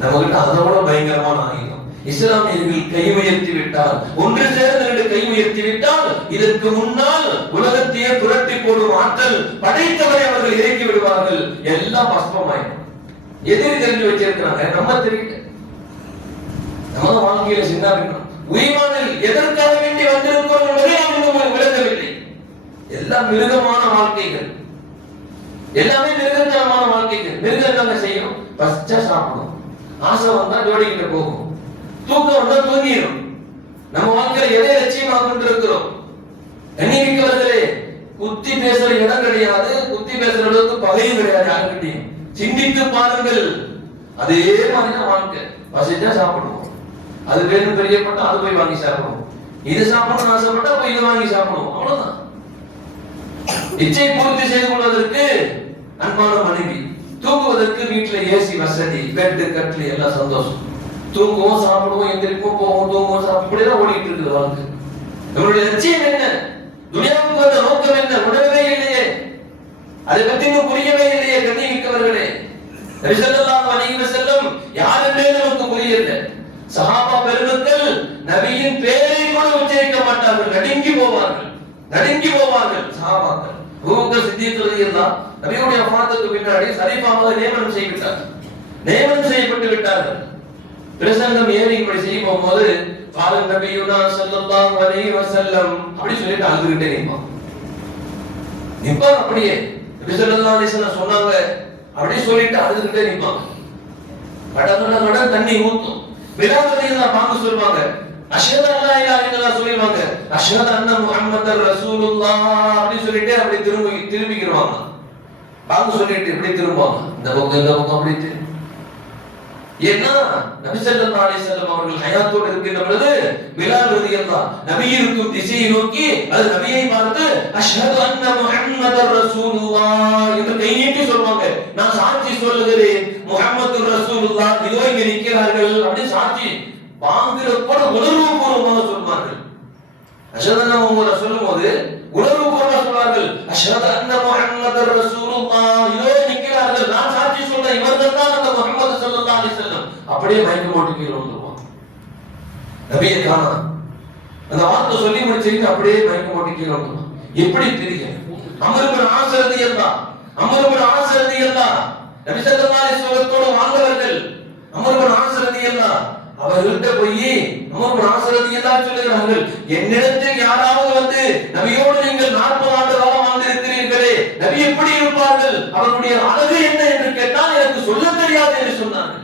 நம்ம கிட்ட அதை விட பயங்கரமான ஆயுதம். இஸ்லாமியர்கள் கை உயர்த்தி விட்டால், ஒன்று சேர்ந்து கை உயர்த்தி விட்டால், இதற்கு முன்னால் உலகத்தையே புரட்டி போடும் ஆற்றல் படைத்தவரை அவர்கள் இறக்கி விடுவார்கள். எல்லாம் பஸ்பமாயிடும். எதிரி தெரிஞ்சு வச்சிருக்கிறாங்க, நம்ம தெரியல. நம்ம வாழ்க்கையில சின்ன உயிர்வானில் எதற்காக வேண்டி வந்திருக்கிறோம் என்பதை நாம் விளங்கவில்லை. எல்லாம் மிருகமான வாழ்க்கைகள், எல்லாமே மிருகத்தனமான வாழ்க்கைகள். மிருகம் என்ன செய்யும்? பச்சை சாப்பிடும், ஆசை வந்தா ஜோடிக்கிட்ட போகும், தூக்கம் வந்தா தூங்கிடும். நம்ம வாழ்க்கையில எதை லட்சியமாக கொண்டிருக்கிறோம்? கண்ணியமிக்கவர்களே, குத்தி பேசுற இடம் கிடையாது, குத்தி பேசுற அளவுக்கு பகையும் கிடையாது யாருக்கிட்டையும். சிந்தித்து பாருங்கள். அதே மாதிரிதான் வாழ்க்கை. பசிச்சா சாப்பிடுவோம், அது வேணும் தெரியப்பட்டா அது போய் வாங்கி சாப்பிடுவோம், இது சாப்பிடணும்னு ஆசைப்பட்டா போய் இதை வாங்கி சாப்பிடுவோம், அவ்வளவுதான். இச்சை பூர்த்தி செய்து கொள்வதற்கு அன்பான மனைவி, தூங்குவதற்கு வீட்டுல ஏசி வசதி, பெட்டு கட்டில் எல்லாம் சந்தோஷம். தூங்குவோம், சாப்பிடுவோம், எந்திரிப்போம், போவோம், தூங்குவோம், சாப்பிடுவோம், இப்படிதான் ஓடிட்டு இருக்குது வாழ்க்கை. நம்மளுடைய லட்சியம் என்ன? துனியாவுக்கு வந்த நோக்கம் என்ன? உணரவே இல்லையே, அதை பற்றி இன்னும் புரியவே இல்லையே. கண்ணியமிக்கவர்களே, நபி ஸல்லல்லாஹு அலைஹி வஸல்லம் யார் என்றே நமக்கு புரியல. சஹாபா பெருமக்கள் நபியின் பெயரை கூட உச்சரிக்க மாட்டார்கள், நடுங்கி போவார்கள், நடுங்கி போவார்கள் சஹாபாக்கள். அபூபக்கர் சித்திக் ரலியல்லாஹு நபியுடைய வஃபாத்துக்கு பின்னாடி சலீஃபாவாக நியமனம் செய்யப்பட்டு விட்டார்கள். பிரசங்கம் ஏறி இப்படி செய்ய போகும்போது கால நபியுனா ஸல்லல்லாஹு அலைஹி வஸல்லம் அப்படி சொல்லிட்டு அழுதுகிட்டே நிப்பாங்க. அப்படியே நபி ஸல்லல்லாஹு அலைஹி வஸல்லம் சொன்னாங்க அப்படி சொல்லிட்டு அழுதுகிட்டே நிப்பாங்க. கடகட தண்ணி ஊத்தும். பிலால் ரலியல்லாஹு பாங்க சொல்வாங்க, அஷ்ஹது அல்லா இலாஹ இல்லல்லாஹ் சொல்லுவாங்க, அஷ்ஹது அன்ன முஹம்மதர் ரசூலுல்லாஹ் அப்படி சொல்லிட்டு அப்படி திரும்பிக்குவாங்க. பாங்க சொல்லிட்டு இப்படி திரும்புவாங்க, இந்த பக்கம் அப்படி திரும்பி. ஏன்னா நபி ஸல்லல்லாஹு அலைஹி வஸல்லம் அவர்கள் ஹயாத்தோடு இருக்கின்ற பொழுது பிலால் ரலியல்லாஹு நபி இருக்கும் திசையை நோக்கி அது நபியை பார்த்து அஷ்ஹது அன்ன முஹம்மதர் ரசூலுல்லாஹ் என்று கை நீட்டி சொல்வாங்க, நான் சாட்சி சொல்லுகிறேன் முஹம்மது ரசூலுல்லாஹ் இதோ இங்க நிற்கிறார்கள் அப்படி சாட்சி பாங்குறப்ப உணர்வுபூர்வமாக சொல்வார்கள். அஷ்ஹது அன்ன முஹம்மதர் சொல்லும்போது உணர்வுபூர்வமாக சொல்வார்கள், அஷ்ஹது அன்ன முஹம்மதர் ரசூலுல்லாஹ் இதோ நிற்கிறார்கள், நான் சாட்சி சொல்றேன் இவர்கள் தான் அந்த முஹம்மது ஸல்லல்லாஹு அலைஹி வஸல்லம். அப்படியே மயக்க போட்டு கீழே வந்துருவாங்க. நபியை காணோம். அந்த வார்த்தை சொல்லி முடிச்சிட்டு அப்படியே மயக்க போட்டு கீழே வந்துருவாங்க. எப்படி தெரியும்? அம்ர் இப்னு ஆஸ் ரலியல்லாஹு நபி ஸல்லல்லாஹு அலைஹி வஸல்லத்தோடு வாழ்ந்தவர்கள். அம்ர் இப்னு ஆஸ் ரலியல்லாஹு அவர்கிட்ட போய் அம்ர் இப்னு ஆஸ் ரலியல்லாஹு சொல்லுகிறார்கள், என்னிடத்தில் யாராவது வந்து நபியோடு நீங்கள் 40 ஆண்டு காலம் வாழ்ந்திருக்கிறீர்களே, நபி எப்படி இருப்பார்கள், அவருடைய அழகு என்ன என்று கேட்டால் எனக்கு சொல்ல தெரியாது என்று சொன்னார்கள்.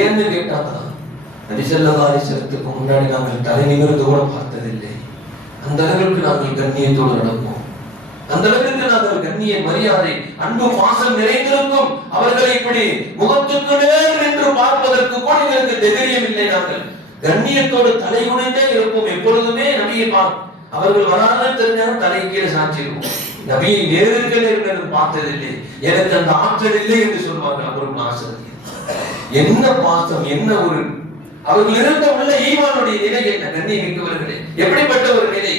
ஏன்னு கேட்டாங்க, நபி ஸல்லல்லாஹு அலைஹி வஸல்லத்துக்கு முன்னாடி நாங்கள் தலை நிமிர்ந்து கூட பார்த்ததில்லை, அந்த அளவுக்கு நாங்கள் கண்ணியத்தோடு நடப்போம், அந்த அளவுக்கு நாங்கள் கண்ணிய மரியாதை அன்பு பாசம் நிறைந்திருக்கும். அவர்களை இப்படி முகத்துக்கு நேர் என்று பார்ப்பதற்கு கூட எங்களுக்கு தைரியம் இல்லை. நாங்கள் கண்ணியத்தோடு தலை குனிந்தே இருப்போம். எப்பொழுதுமே நபியை அவர்கள் வராமல் தெரிஞ்சாலும் தலை கீழே சாட்சியிருப்போம். நபியை நேருக்கு நேர் பார்த்ததில்லை, எனக்கு அந்த ஆற்றல் இல்லை என்று சொல்வார்கள். அவருக்கு ஆசை என்ன பாசம், என்ன ஒரு அவர்கள் இருந்த உள்ள ஈமானுடைய நிலை என்ன? கண்ணியமிக்கவர்களே, எப்படிப்பட்ட ஒரு நிலை!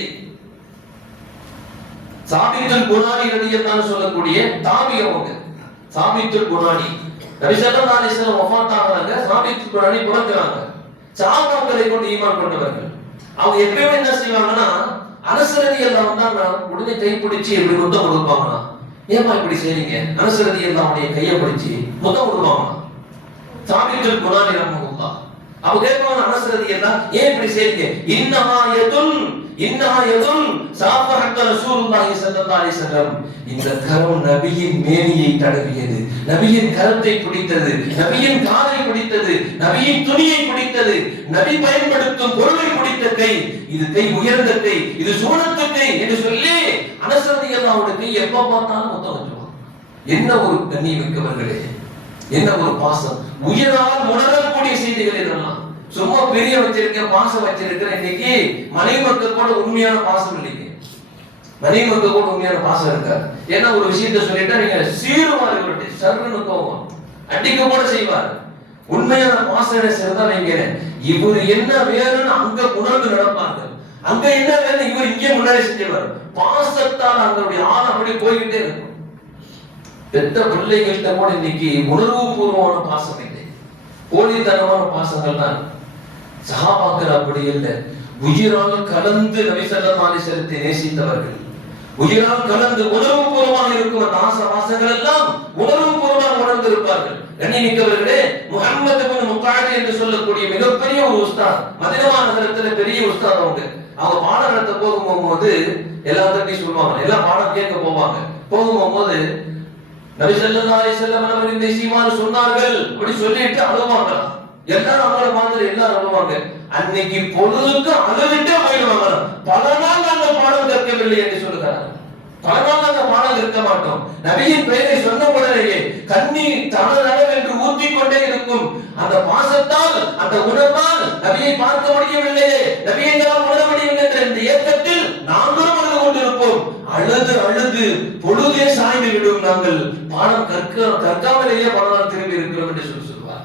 சாபித்துல் குனானி ரலியல்லாஹு சொல்லக்கூடிய தாபி அவங்க. சாபித்துல் குனானி நபி ஸல்லல்லாஹு அலைஹி வஸல்லம் வஃபாத் ஆகறாங்க, சாபித்துல் குனானி பிறக்கறாங்க. சஹாபாக்களை கொண்டு ஈமான் கொண்டவர்கள். அவங்க எப்பவுமே என்ன செய்வாங்கன்னா, அனஸ் ரலியல்லாஹு அன்ஹு உடனே கை பிடிச்சி இப்படி முத்தம் கொடுப்பாங்களா. ஏமா இப்படி செய்றீங்க? அனஸ் ரலியல்லாஹு அன்ஹு கையை பிடிச்சி முத்தம் கொடுப்பாங்களா. சாபித்துல் குனானி ரஹ்மத்துல்லாஹ் அவங்க கேட்பாங்க, அனஸ் ரலியல்லாஹு ஏன் இப்படி செய்றீங்க? இன்னஹா யதுன் சாஃபஹத் ரசூலுல்லாஹி ஸல்லல்லாஹு அலைஹி வஸல்லம். இந்த கரம் நபியின் மேனியை தடவியது, நபியின் கரத்தை பிடித்தது, நபியின் காலை பிடித்தது, நபியின் துணியை பிடித்தது, நபி பயன்படுத்தும் பொருளை பிடித்த கை, இது கை உயர்ந்த கை, இது சுவனத்து கை என்று சொல்லி அனஸ் ரலியல்லாஹு கை எப்ப பார்த்தாலும் முத்தம் வச்சுவாங்க. என்ன ஒரு கண்ணியமிக்கவர்களே, என்ன ஒரு பாசம்! உயிரால் உணரக்கூடிய செய்திகள் இதெல்லாம். சும்மா பெரிய வச்சிருக்க பாசம் வச்சிருக்கிற இன்னைக்கு மனைவி மக்கள் கூட உண்மையான பாசம் இல்லைங்க. மனைவி மக்கள் கூட உண்மையான பாசம் இருக்காது. ஏன்னா ஒரு விஷயத்த சொல்லிட்டா நீங்க சீருவார்கள், சர்வன்னு கோவம் அடிக்க கூட செய்வார். உண்மையான பாசம் என்ன செய்யறதா நீங்க இவர் என்ன வேணும்னு அங்க உணர்ந்து நடப்பார்கள், அங்க என்ன வேணும் இவர் இங்கே முன்னாடி செஞ்சுவார். பாசத்தால் அவங்களுடைய ஆள் அப்படி போய்கிட்டே இருக்கும். பெத்த பிள்ளைகள்கிட்ட கூட இன்னைக்கு உணர்வு பூர்வமான பாசம் இல்லை, போலித்தனமான பாசங்கள் தான். சஹாபாக்கள் அப்படி இல்லை, உயிரால் கலந்து நபி ஸல்லல்லாஹு அலைஹி வஸல்லத்தை நேசித்தவர்கள். உயிரால் கலந்து உணர்வு பூர்வமாக இருக்கும் அந்த ஆசவாசங்கள் எல்லாம் உணர்வு பூர்வமாக உணர்ந்திருப்பார்கள். கண்ணியமிக்கவர்களே, முஹம்மது இப்னு முகாதி என்று சொல்லக்கூடிய மிகப்பெரிய ஒரு உஸ்தாத், மதீனா நகரத்துல பெரிய உஸ்தாத். அவங்க பாடம் நடத்த போகும்போது எல்லாத்தையும் சொல்லுவாங்க, எல்லாம் பாடம் கேட்க போவாங்க. போகும்போது நபி ஸல்லல்லாஹு அலைஹி வஸல்லம் அவர்கள் இந்த ஈமான் சொன்னார்கள் அப்படி சொல்லிட்டு அழுவாங்க. எல்லாரும் அவங்கள மாதிரி எல்லாரும் அழுவாங்க. அன்னைக்கு பொழுதுக்கு அழுதுட்டே போயிடுவாங்க. பல நாள் அந்த பாடம் கற்கவில்லை என்று சொல்லுகிறார். பல நாள் அந்த பாடம் இருக்க மாட்டோம். நபியின் பெயரை சொன்ன உடனேயே கண்ணீர் தனதளவு என்று ஊற்றிக்கொண்டே இருக்கும். அந்த பாசத்தால், அந்த உணர்வால் நபியை பார்க்க முடியவில்லையே, நபியை உணர முடியவில்லை என்ற இந்த ஏக்கத்தில் நாங்களும் அழுது கொண்டிருப்போம். அழுது அழுது பொழுதே சாய்ந்து விடும், நாங்கள் பாடம் கற்காமலேயே பலனால் திரும்பி இருக்கிறோம் என்று சொல்லுவார்.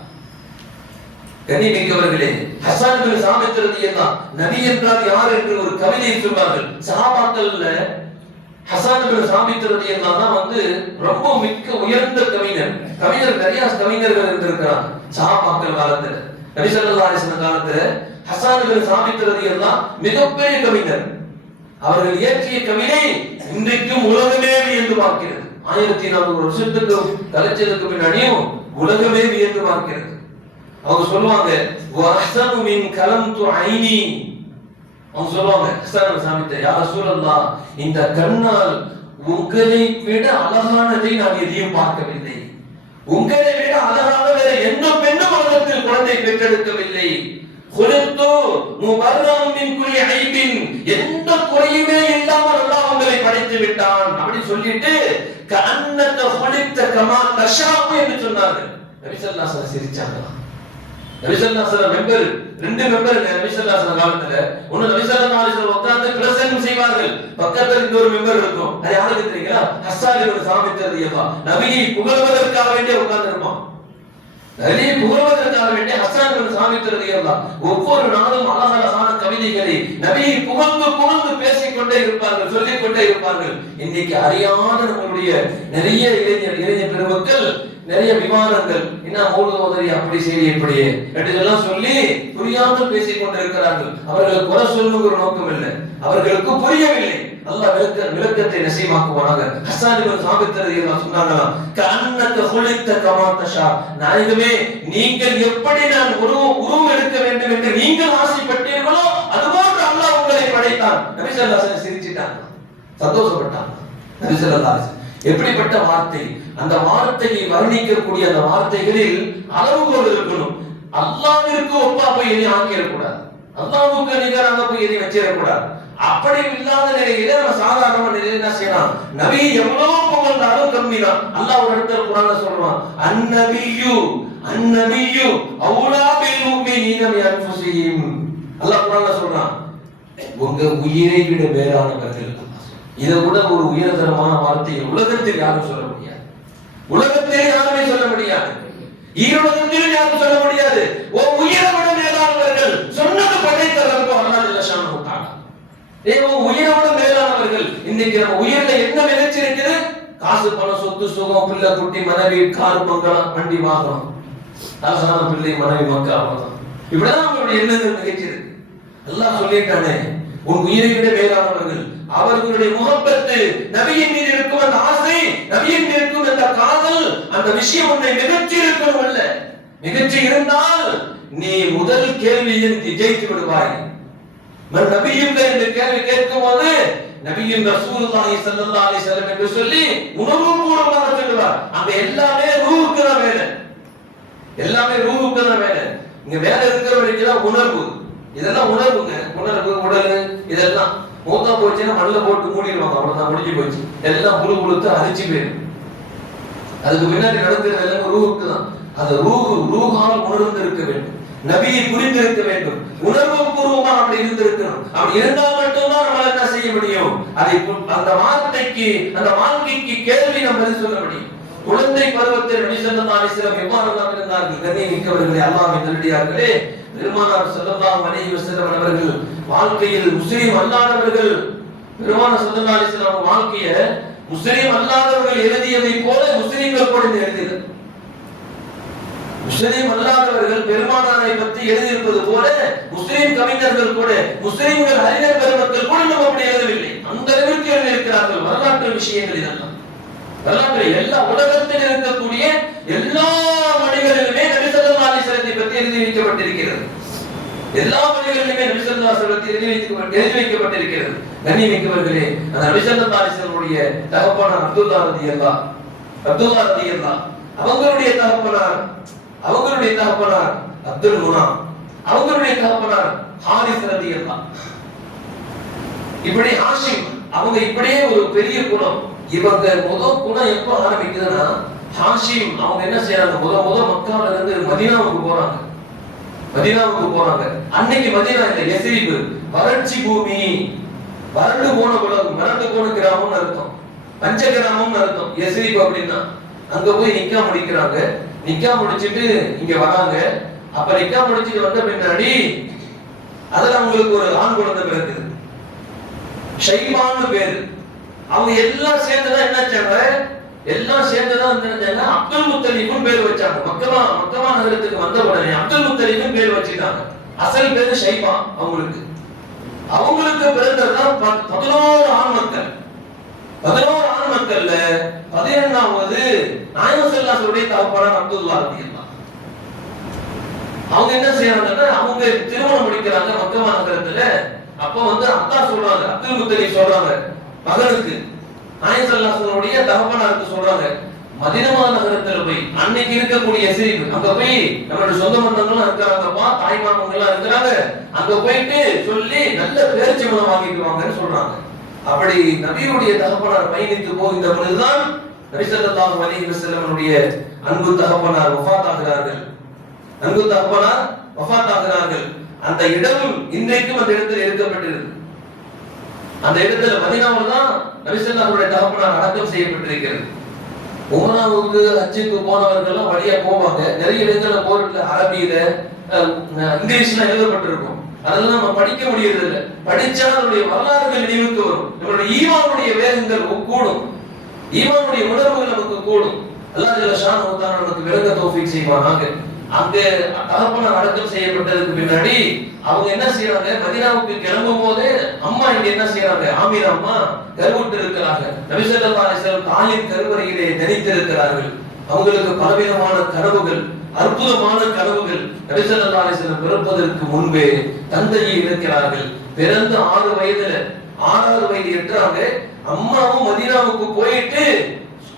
கண்ணியமிக்கவர்களே, ஹஸ்ஸான் பின் சாபித் ரலியல்லாஹு நபி என்றால் யார் என்று ஒரு கவிதையை சொல்வார்கள். சஹாபாக்கள்ல ஹஸ்ஸான் பின் சாபித் ரலியல்லாஹு தான் ரொம்ப மிக்க உயர்ந்த கவிஞர். நிறைய கவிஞர்கள் இருந்திருக்கிறாங்க சஹாபாக்கள் காலத்துல. நபி ஸல்லல்லாஹு அலைஹி வஸல்லம் காலத்துல ஹஸ்ஸான் பின் சாபித் ரலியல்லாஹு மிகப்பெரிய கவிஞர். அவர்கள் இயற்றிய கவிதை இன்றைக்கும் உலகமே வியந்து பார்க்கிறது. 1400 வருஷத்துக்கு கலைச்சதுக்கு பின்னாடியும் உலகமே வியந்து பார்க்கிறது. அவங்க சொல்லுவாங்க, வஹ்ஸனு மின் கலம்து ஐனி. அவங்க சொல்லுவாங்க ஹஸ்ஸான் சாபித், யா ரசூலல்லாஹ், இந்த கண்ணால் உங்களை விட அழகானதை நான் எதையும் பார்க்கவில்லை. உங்களை விட அழகான வேற எந்த பெண்ணும் உலகத்தில் குழந்தை பெற்றெடுக்கவில்லை. குலித்து முபர்ரம் மின் குல்லி ஐபின், எந்த குறையுமே இல்லாமல் அல்லாஹ் உங்களை படைத்து விட்டான் அப்படி சொல்லிட்டு கஅன்னக குலித்த கமா தஷாஉ என்று சொன்னார்கள். நபி ஸல்லல்லாஹு அலைஹி வஸல்லம் சிரிச்சாங்க. நபி ஸல்லல்லாஹு அலைஹி வஸல்லம் ரெண்டு மெம்பர் நபி ஸல்லல்லாஹு அலைஹி வஸல்லம் காலத்துல ஒன்னு நபி ஸல்லல்லாஹு அலைஹி வஸல்லம் உட்கார்ந்து பிரசங்கம் செய்வார்கள். பக்கத்துல இன்னொரு மெம்பர் இருக்கும். அது யாருக்கு தெரியுங்களா? ஹஸ்ஸான் இப்னு சாபித் ரலியல்லாஹு நபியை புகழ்வதற்காக வேண்டி உட்கார்ந்து இருப்பான். நபியை புகழ்வதற்காக வேண்டி ஹஸ்ஸான் இப்னு சாபித் ரலியல்லாஹு ஒவ்வொரு நாளும் அழகான கவிதைகளை நபியை புகழ்ந்து பேசிக்கொண்டே இருப்பார்கள், சொல்லிக் கொண்டே இருப்பார்கள். இன்னைக்கு அறியாத நம்மளுடைய நிறைய இளைஞர் பெருமக்கள் நிறைய விவாதங்கள், என்ன மௌலவி அப்படி செய்தி இப்படியே என்றெல்லாம் சொல்லி புரியாமல் பேசிக் கொண்டிருக்கிறார்கள். அவர்கள் குறை சொல்லுங்கிற நோக்கம் இல்லை, அவர்களுக்கு புரியவில்லை. அல்லாஹ் விளக்கத்தை நசீபாக்குவானாக. ஹஸ்ஸான் இப்னு சாபித் ரலியல்லாஹு சொன்னாங்களாம், கஅன்னக குலித்த கமா தஷா, நாயகமே நீங்கள் எப்படி நான் உருவம் எடுக்க வேண்டும் என்று நீங்கள் ஆசைப்பட்டீர்களோ அதுபோன்று அல்லாஹ் உங்களை படைத்தான். நபி ஸல்லல்லாஹு அலைஹி வஸல்லம் சிரிச்சிட்டாங்க, சந்தோஷப்பட்டாங்க. நபி ஸல்லல்லாஹு அலைஹி வஸல்லம் எப்படிப்பட்ட வார்த்தை! அந்த வார்த்தையை வர்ணிக்கக்கூடிய அந்த வார்த்தைகளில் அளவுகோல் இருக்கணும். அல்லாஹ்விற்கு ஒப்பா போய் எதை ஆக்கிடக்கூடாது, அல்லாஹ்வுக்கு நிகராக போய் எதை வச்சிடக்கூடாது. அப்படி இல்லாத நிலையில நம்ம சாதாரண நிலையில என்ன செய்யலாம்? நபி எவ்வளவு புகழ்ந்தாலும் கம்மிதான். அல்லாஹ் ஒரு இடத்துல குர்ஆன்ல சொல்றான், அன்னபியு அவுலா பில் முஃமினீன மின் அன்ஃபுஸிஹிம். அல்லாஹ் குர்ஆன்ல சொல்றான், உங்க உயிரை விட மேலானவர்கள். இதை விட ஒரு உயர்தரமான வார்த்தையை உலகத்தில் யாரும் சொல்ல முடியாது, உலகத்தில் யாருமே சொல்ல முடியாது, ஈருலகத்தில் யாரும் சொல்ல முடியாது. ஓ உயிரை விட மேலானவர்கள் சொன்னது படைத்த ரப்பு அல்லாஹ் ஜல்ல ஷானஹு தஆலா. உயிரை விட மேலானவர்கள். இன்னைக்கு நம்ம உயிரில என்ன நினைச்சிருக்குது? காசு, பணம், சொத்து, சுகம், பிள்ளை, குட்டி, மனைவி, கார், பங்களா, வண்டி, வாகனம், அழகான பிள்ளை, மனைவி, மக்கள், அவ்வளவுதான். இப்படிதான் நம்மளுடைய எண்ணங்கள் நிகழ்ச்சிருக்கு. அல்லாஹ் சொல்லிட்டானே, உன் உயிரை விட மேலானவர்கள். அவர்களுடைய முகப்பத்து, நபியின் மீது இருக்கும் அந்த ஆசை, நபியின் மீது இருக்கும் அந்த காதல், அந்த விஷயம் உன்னை மிகச்சி இருக்கணும். அல்ல, மிகச்சி இருந்தால் நீ முதல் கேள்வியில் ஜெயித்து விடுவாய். நபியும் என்று கேள்வி கேட்கும் போது நபியின் ரசூலுல்லாஹி ஸல்லல்லாஹு அலைஹி வஸல்லம் என்று சொல்லி உணர்வுபூர்வமாக சொல்லுவார். அங்க எல்லாமே ரூஹுக்கு தான் வேலை, எல்லாமே ரூஹுக்கு தான் வேலை. இங்க வேலை இருக்கிற வரைக்கும் உணர்வு, இதெல்லாம் உணர்வுங்க. உணர்வு, உடல், இதெல்லாம் மூத்தா போச்சுன்னா மண்ணில் போட்டு மூடிடுவாங்க, அவ்வளவுதான், முடிஞ்சு போச்சு. எல்லாம் புழு புழுத்து அரிச்சு போயிடும். அதுக்கு பின்னாடி நடக்கிறது எல்லாம் ரூஹுக்கு தான். அந்த ரூஹால் உணர்ந்து இருக்க வேண்டும், நபியை புரிந்து இருக்க வேண்டும், உணர்வு பூர்வமா அப்படி இருந்திருக்கணும். அப்படி இருந்தால் மட்டும்தான் நம்மளால என்ன செய்ய முடியும்? அதை அந்த வார்த்தைக்கு, அந்த வாழ்க்கைக்கு கேள்வி நம்ம பதில் சொல்ல முடியும். குழந்தை பருவத்தில் நபி ஸல்லல்லாஹு அலைஹி வஸல்லம் எவ்வாறு இருந்தார்கள்? கண்ணியமிக்கவர்களே, அல்லாஹ்வின் நல்லடியார்களே, பெருமானார் ஸல்லல்லாஹு அலைஹி வஸல்லம் அவர்கள் வாழ்க்கையில் முஸ்லிம் அல்லாதவர்கள், பெருமானார் ஸல்லல்லாஹு அலைஹி வஸல்லம் வாழ்க்கையை முஸ்லிம் அல்லாதவர்கள் எழுதியதை போல முஸ்லிம்கள் கூட எழுதினர். முஸ்லிம் அல்லாதவர்கள் பெருமானாரை பற்றி எழுதியிருப்பது போல முஸ்லிம் கவிஞர்கள் கூட, முஸ்லிம்கள் அறிஞர் பெருமக்கள் கூட நம்ம அப்படி எழுதவில்லை. அந்த அளவிற்கு எழுதியிருக்கிறார்கள். வரலாற்று விஷயங்கள் இதெல்லாம், வரலாற்று எல்லா உலகத்தில் இருக்கக்கூடிய எல்லா மொழிகளிலுமே நபி ஸல்லல்லாஹு அலைஹி வஸல்லம் பற்றி எழுதி வைக்கப்பட்டிருக்கிறது. எல்லா மொழிகளிலுமே நபி ஸல்லல்லாஹு அலைஹி வஸல்லம் எழுதி வைக்கப்பட்டிருக்கிறது. கண்ணியமிக்கவர்களே, அந்த நபி ஸல்லல்லாஹு அலைஹி வஸல்லமுடைய தகப்பனார் அப்துல்லாஹ் ரலியல்லாஹு அவங்களுடைய தகப்பனார் அப்துல் முனாம், அவங்களுடைய தகப்பனார் ஹாரிஸ் ரலியல்லாஹு. இப்படி ஹாஷிம், அவங்க இப்படியே ஒரு பெரிய குலம். இவங்க முதல் குலம் எப்ப ஆரம்பிக்குதுன்னா, ஹாஷிம் அவங்க என்ன செய்யறாங்க? முதல் மக்கால இருந்து மதீனாவுக்கு போறாங்க. அன்னைக்கு மதீனா இல்ல, யஸ்ரிப், வறட்சி பூமி, வறண்டு போன குலம், வறண்டு போன கிராமம்னு அர்த்தம். பஞ்சகிராமம் அர்த்தம். யஸ்ரிப் அப்படின்னா அங்க போய் நிக்கா முடிக்கிறாங்க. நிக்கா முடிச்சிட்டு இங்க வராங்க. அப்ப நிக்கா முடிச்சிட்டு வந்த பின்னாடி அதுல அவங்களுக்கு ஒரு ஆண் குழந்தை பிறக்குது. ஷைபான்னு பேரு. அவங்க எல்லாம் சேர்ந்துதான் என்னாச்சாங்க, எல்லாம் சேர்ந்துதான் நினைச்சாங்க அப்துல் முத்தலிப்னு பேர் வச்சாங்க. மக்கமா நகரத்துக்கு வந்த உடனே அப்துல் முத்தலிப்னு பேர் வச்சுட்டாங்க. அசல் பேரு ஷைபா. அவங்களுக்கு பிறந்ததுதான் 11 ஆண் மக்கள். 11 ஆண் மக்கள்ல 11வது நாயகம் ஸல்லல்லாஹு தகப்பனார் அப்துல்லா ரலியல்லாஹு. அவங்க என்ன செய்யறாங்கன்னா அவங்க திருமணம் முடிக்கிறாங்க மக்கமா நகரத்துல. அப்ப அத்தா சொல்றாங்க, அப்துல் முத்தலிப் சொல்றாங்க மகனுக்கு, நாயகம் ஸல்லல்லாஹு தகப்பனாருக்கு சொல்றாங்க, மதீனா நகரத்துல போய் அன்னைக்கு இருக்கக்கூடிய யஸ்ரிப் அங்க போய் நம்மளோட சொந்த பந்தங்கள்லாம் இருக்காங்கப்பா, தாய் மாமங்க எல்லாம் இருக்கிறாங்க, அங்க போயிட்டு சொல்லி நல்ல பேர்ச்சி மனம் வாங்கிட்டு வாங்கன்னு சொல்றாங்க. அப்படி நபியுடைய தகப்பனார் பயணித்து போகின்ற பொழுதுதான் நபி ஸல்லல்லாஹு அலைஹி வஸல்லமுடைய அன்பு தகப்பனார் வஃபாத் ஆகிறார்கள். அன்பு தகப்பனார் வஃபாத் ஆகிறார்கள். அந்த இடம் இன்றைக்கும் அந்த இடத்தில் இருக்கப்பட்டிருக்கு. அந்த இடத்துல மதீனாவில் தான் நபி ஸல்லல்லாஹு தகப்பனார் அடக்கம் செய்யப்பட்டிருக்கிறது. உம்ராவுக்கு ஹஜ்ஜுக்கு போனவர்கள் வழியா போவாங்க. நிறைய இடங்கள்ல போர்ட்ல அரபியில இங்கிலீஷ்ல எழுதப்பட்டிருக்கும். அதெல்லாம் நம்ம படிக்க முடியறது இல்லை. படிச்சா நம்முடைய வரலாறுகள் நினைவுக்கு வரும். நம்மளுடைய ஈமானுடைய வேகங்கள் கூடும், ஈமானுடைய உணர்வுகள் நமக்கு கூடும். அல்லாஹ் ஜல்ல ஷானஹு தஆலா நமக்கு விளங்க தௌஃபீக் செய்வானாக. அங்க தகப்பனார் அடக்கம் செய்யப்பட்டதுக்கு பின்னாடி அவங்க என்ன செய்யறாங்க, மதீனாவுக்கு கிளம்பும் போது அம்மா இங்க என்ன செய்யறாங்க, ஆமீர் அம்மா கருவுற்று இருக்கிறாங்க. நபி ஸல்லல்லாஹு அலைஹி வஸல்லம் தாயின் கருவறையிலே தனித்திருக்கிறார்கள். அவங்களுக்கு பலவிதமான கனவுகள், அற்புதமான கனவுகள். நபி ஸல்லல்லாஹு அலைஹி வஸல்லம் பிறப்பதற்கு முன்பே தந்தையை இருக்கிறார்கள். பிறந்து 6 வயதுல 6வது வயது எட்டுறாங்க. அம்மாவும் மதீனாவுக்கு போயிட்டு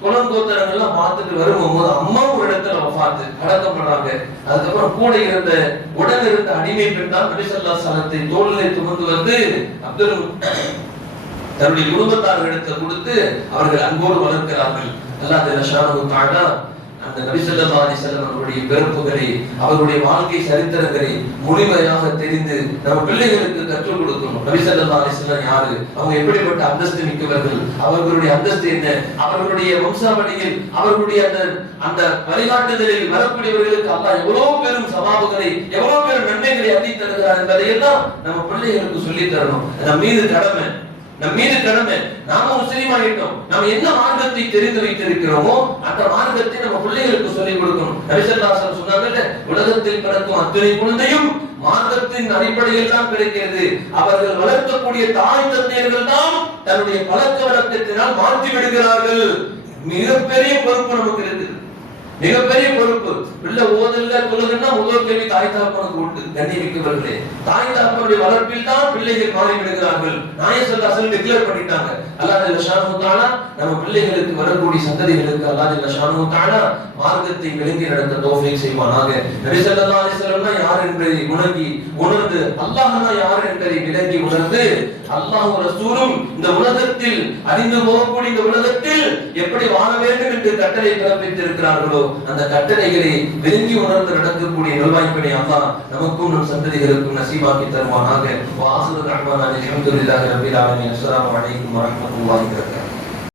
குலங்கோத்திரங்கள்லாம் பார்த்துட்டு வரும்போது அம்மா ஒரு இடத்துல வஃபாத் அடக்கம் பண்ணாங்க. அதுக்கப்புறம் கூட இருந்த உடன் இருந்த அடிமை பெண் தான் நபி ஸல்லல்லாஹு அலைஹி வஸல்லத்தை தோளிலே சுமந்து வந்து அப்துல் தன்னுடைய குடும்பத்தார்களிடத்தை கொடுத்து அவர்கள் அன்போடு வளர்க்கிறார்கள். அல்லாஹ் ஜல்ல ஷானஹு தஆலா அந்த நபி ஸல்லல்லாஹு அலைஹி வஸல்லம் அவருடைய பிறப்புகளை, அவருடைய வாழ்க்கை சரித்திரங்களை முழுமையாக தெரிந்து நம்ம பிள்ளைகளுக்கு கற்றுக் கொடுக்கணும். நபி ஸல்லல்லாஹு அலைஹி வஸல்லம் யாரு, அவங்க எப்படிப்பட்ட அந்தஸ்து மிக்கவர்கள், அவர்களுடைய அந்தஸ்து என்ன, அவர்களுடைய வம்சாவளியில் அவர்களுடைய அந்த வழிகாட்டுதலில் வரக்கூடியவர்களுக்கு அல்லாஹ் எவ்வளவு பெரும் சவாபுகளை, எவ்வளவு பெரும் நன்மைகளை அள்ளி தருகிறார் என்பதையெல்லாம் நம்ம பிள்ளைகளுக்கு சொல்லி தரணும். நம் மீது கடமை, நம் மீது கடமை. நாம முஸ்லீம் ஆகிட்டோம், நம்ம என்ன மார்க்கத்தை தெரிந்து வைத்திருக்கிறோமோ அந்த மார்க்கத்தை நம்ம பிள்ளைகளுக்கு சொல்லிக் கொடுக்கணும். நபி ஸல்லல்லாஹு அலைஹி வஸல்லம் சொன்னாங்கல்ல, உலகத்தில் பிறக்கும் அத்தனை குழந்தையும் மார்க்கத்தின் அடிப்படையில் தான் பிறக்கிறது. அவர்கள் வளர்க்கக்கூடிய தாய் தந்தையர்கள் தான் தன்னுடைய பழக்க வழக்கத்தினால் மாற்றி விடுகிறார்கள். மிகப்பெரிய பொறுப்பு நமக்கு இருக்குது, மிகப்பெரிய பொறுப்பு. பிள்ளை ஓதல்ல தொழுதுன்னா முதல் கேள்வி தாய் தகப்பனுக்கு உண்டு. கண்ணியமிக்கவர்களே, தாய் தகப்பனுடைய வளர்ப்பில் தான் பிள்ளைகள் மாறி விடுகிறார்கள். நாயகம் ஸல்லல்லாஹு அலைஹி வஸல்லம் டிக்ளேர் பண்ணிட்டாங்க. அல்லாஹ் ஜல்ல ஷானஹு தஆலா நம்ம பிள்ளைகளுக்கு வரக்கூடிய சந்ததிகளுக்கு அல்லாஹ் ஜல்ல ஷானஹு தஆலா மார்க்கத்தை விளங்கி நடக்க தௌஃபீக் செய்வானாக. நபி ஸல்லல்லாஹு அலைஹி வஸல்லம் யார் என்பதை உணர்ந்து அல்லாஹ்னா யார் என்பதை விளங்கி உணர்ந்து அல்லாஹ்வும் ரசூலும் இந்த உலகத்தில் அறிந்து போகக்கூடிய இந்த உலகத்தில் எப்படி வாழ வேண்டும் என்று கட்டளை பிறப்பித்திருக்கிறார்களோ அந்த கட்டளைகளை விளங்கி உணர்ந்து நடக்கக்கூடிய நல்வாய்ப்பினை அல்லாஹ் நமக்கும் நம் சந்ததிகளுக்கும் நசீபாக்கி தருவானாக. வாஹிரு தஅவானா அல்ஹம்துலில்லாஹி ரப்பில் ஆலமீன். அஸ்ஸலாமு அலைக்கும் வரஹ்மத்துல்லாஹி வபரகாத்துஹு.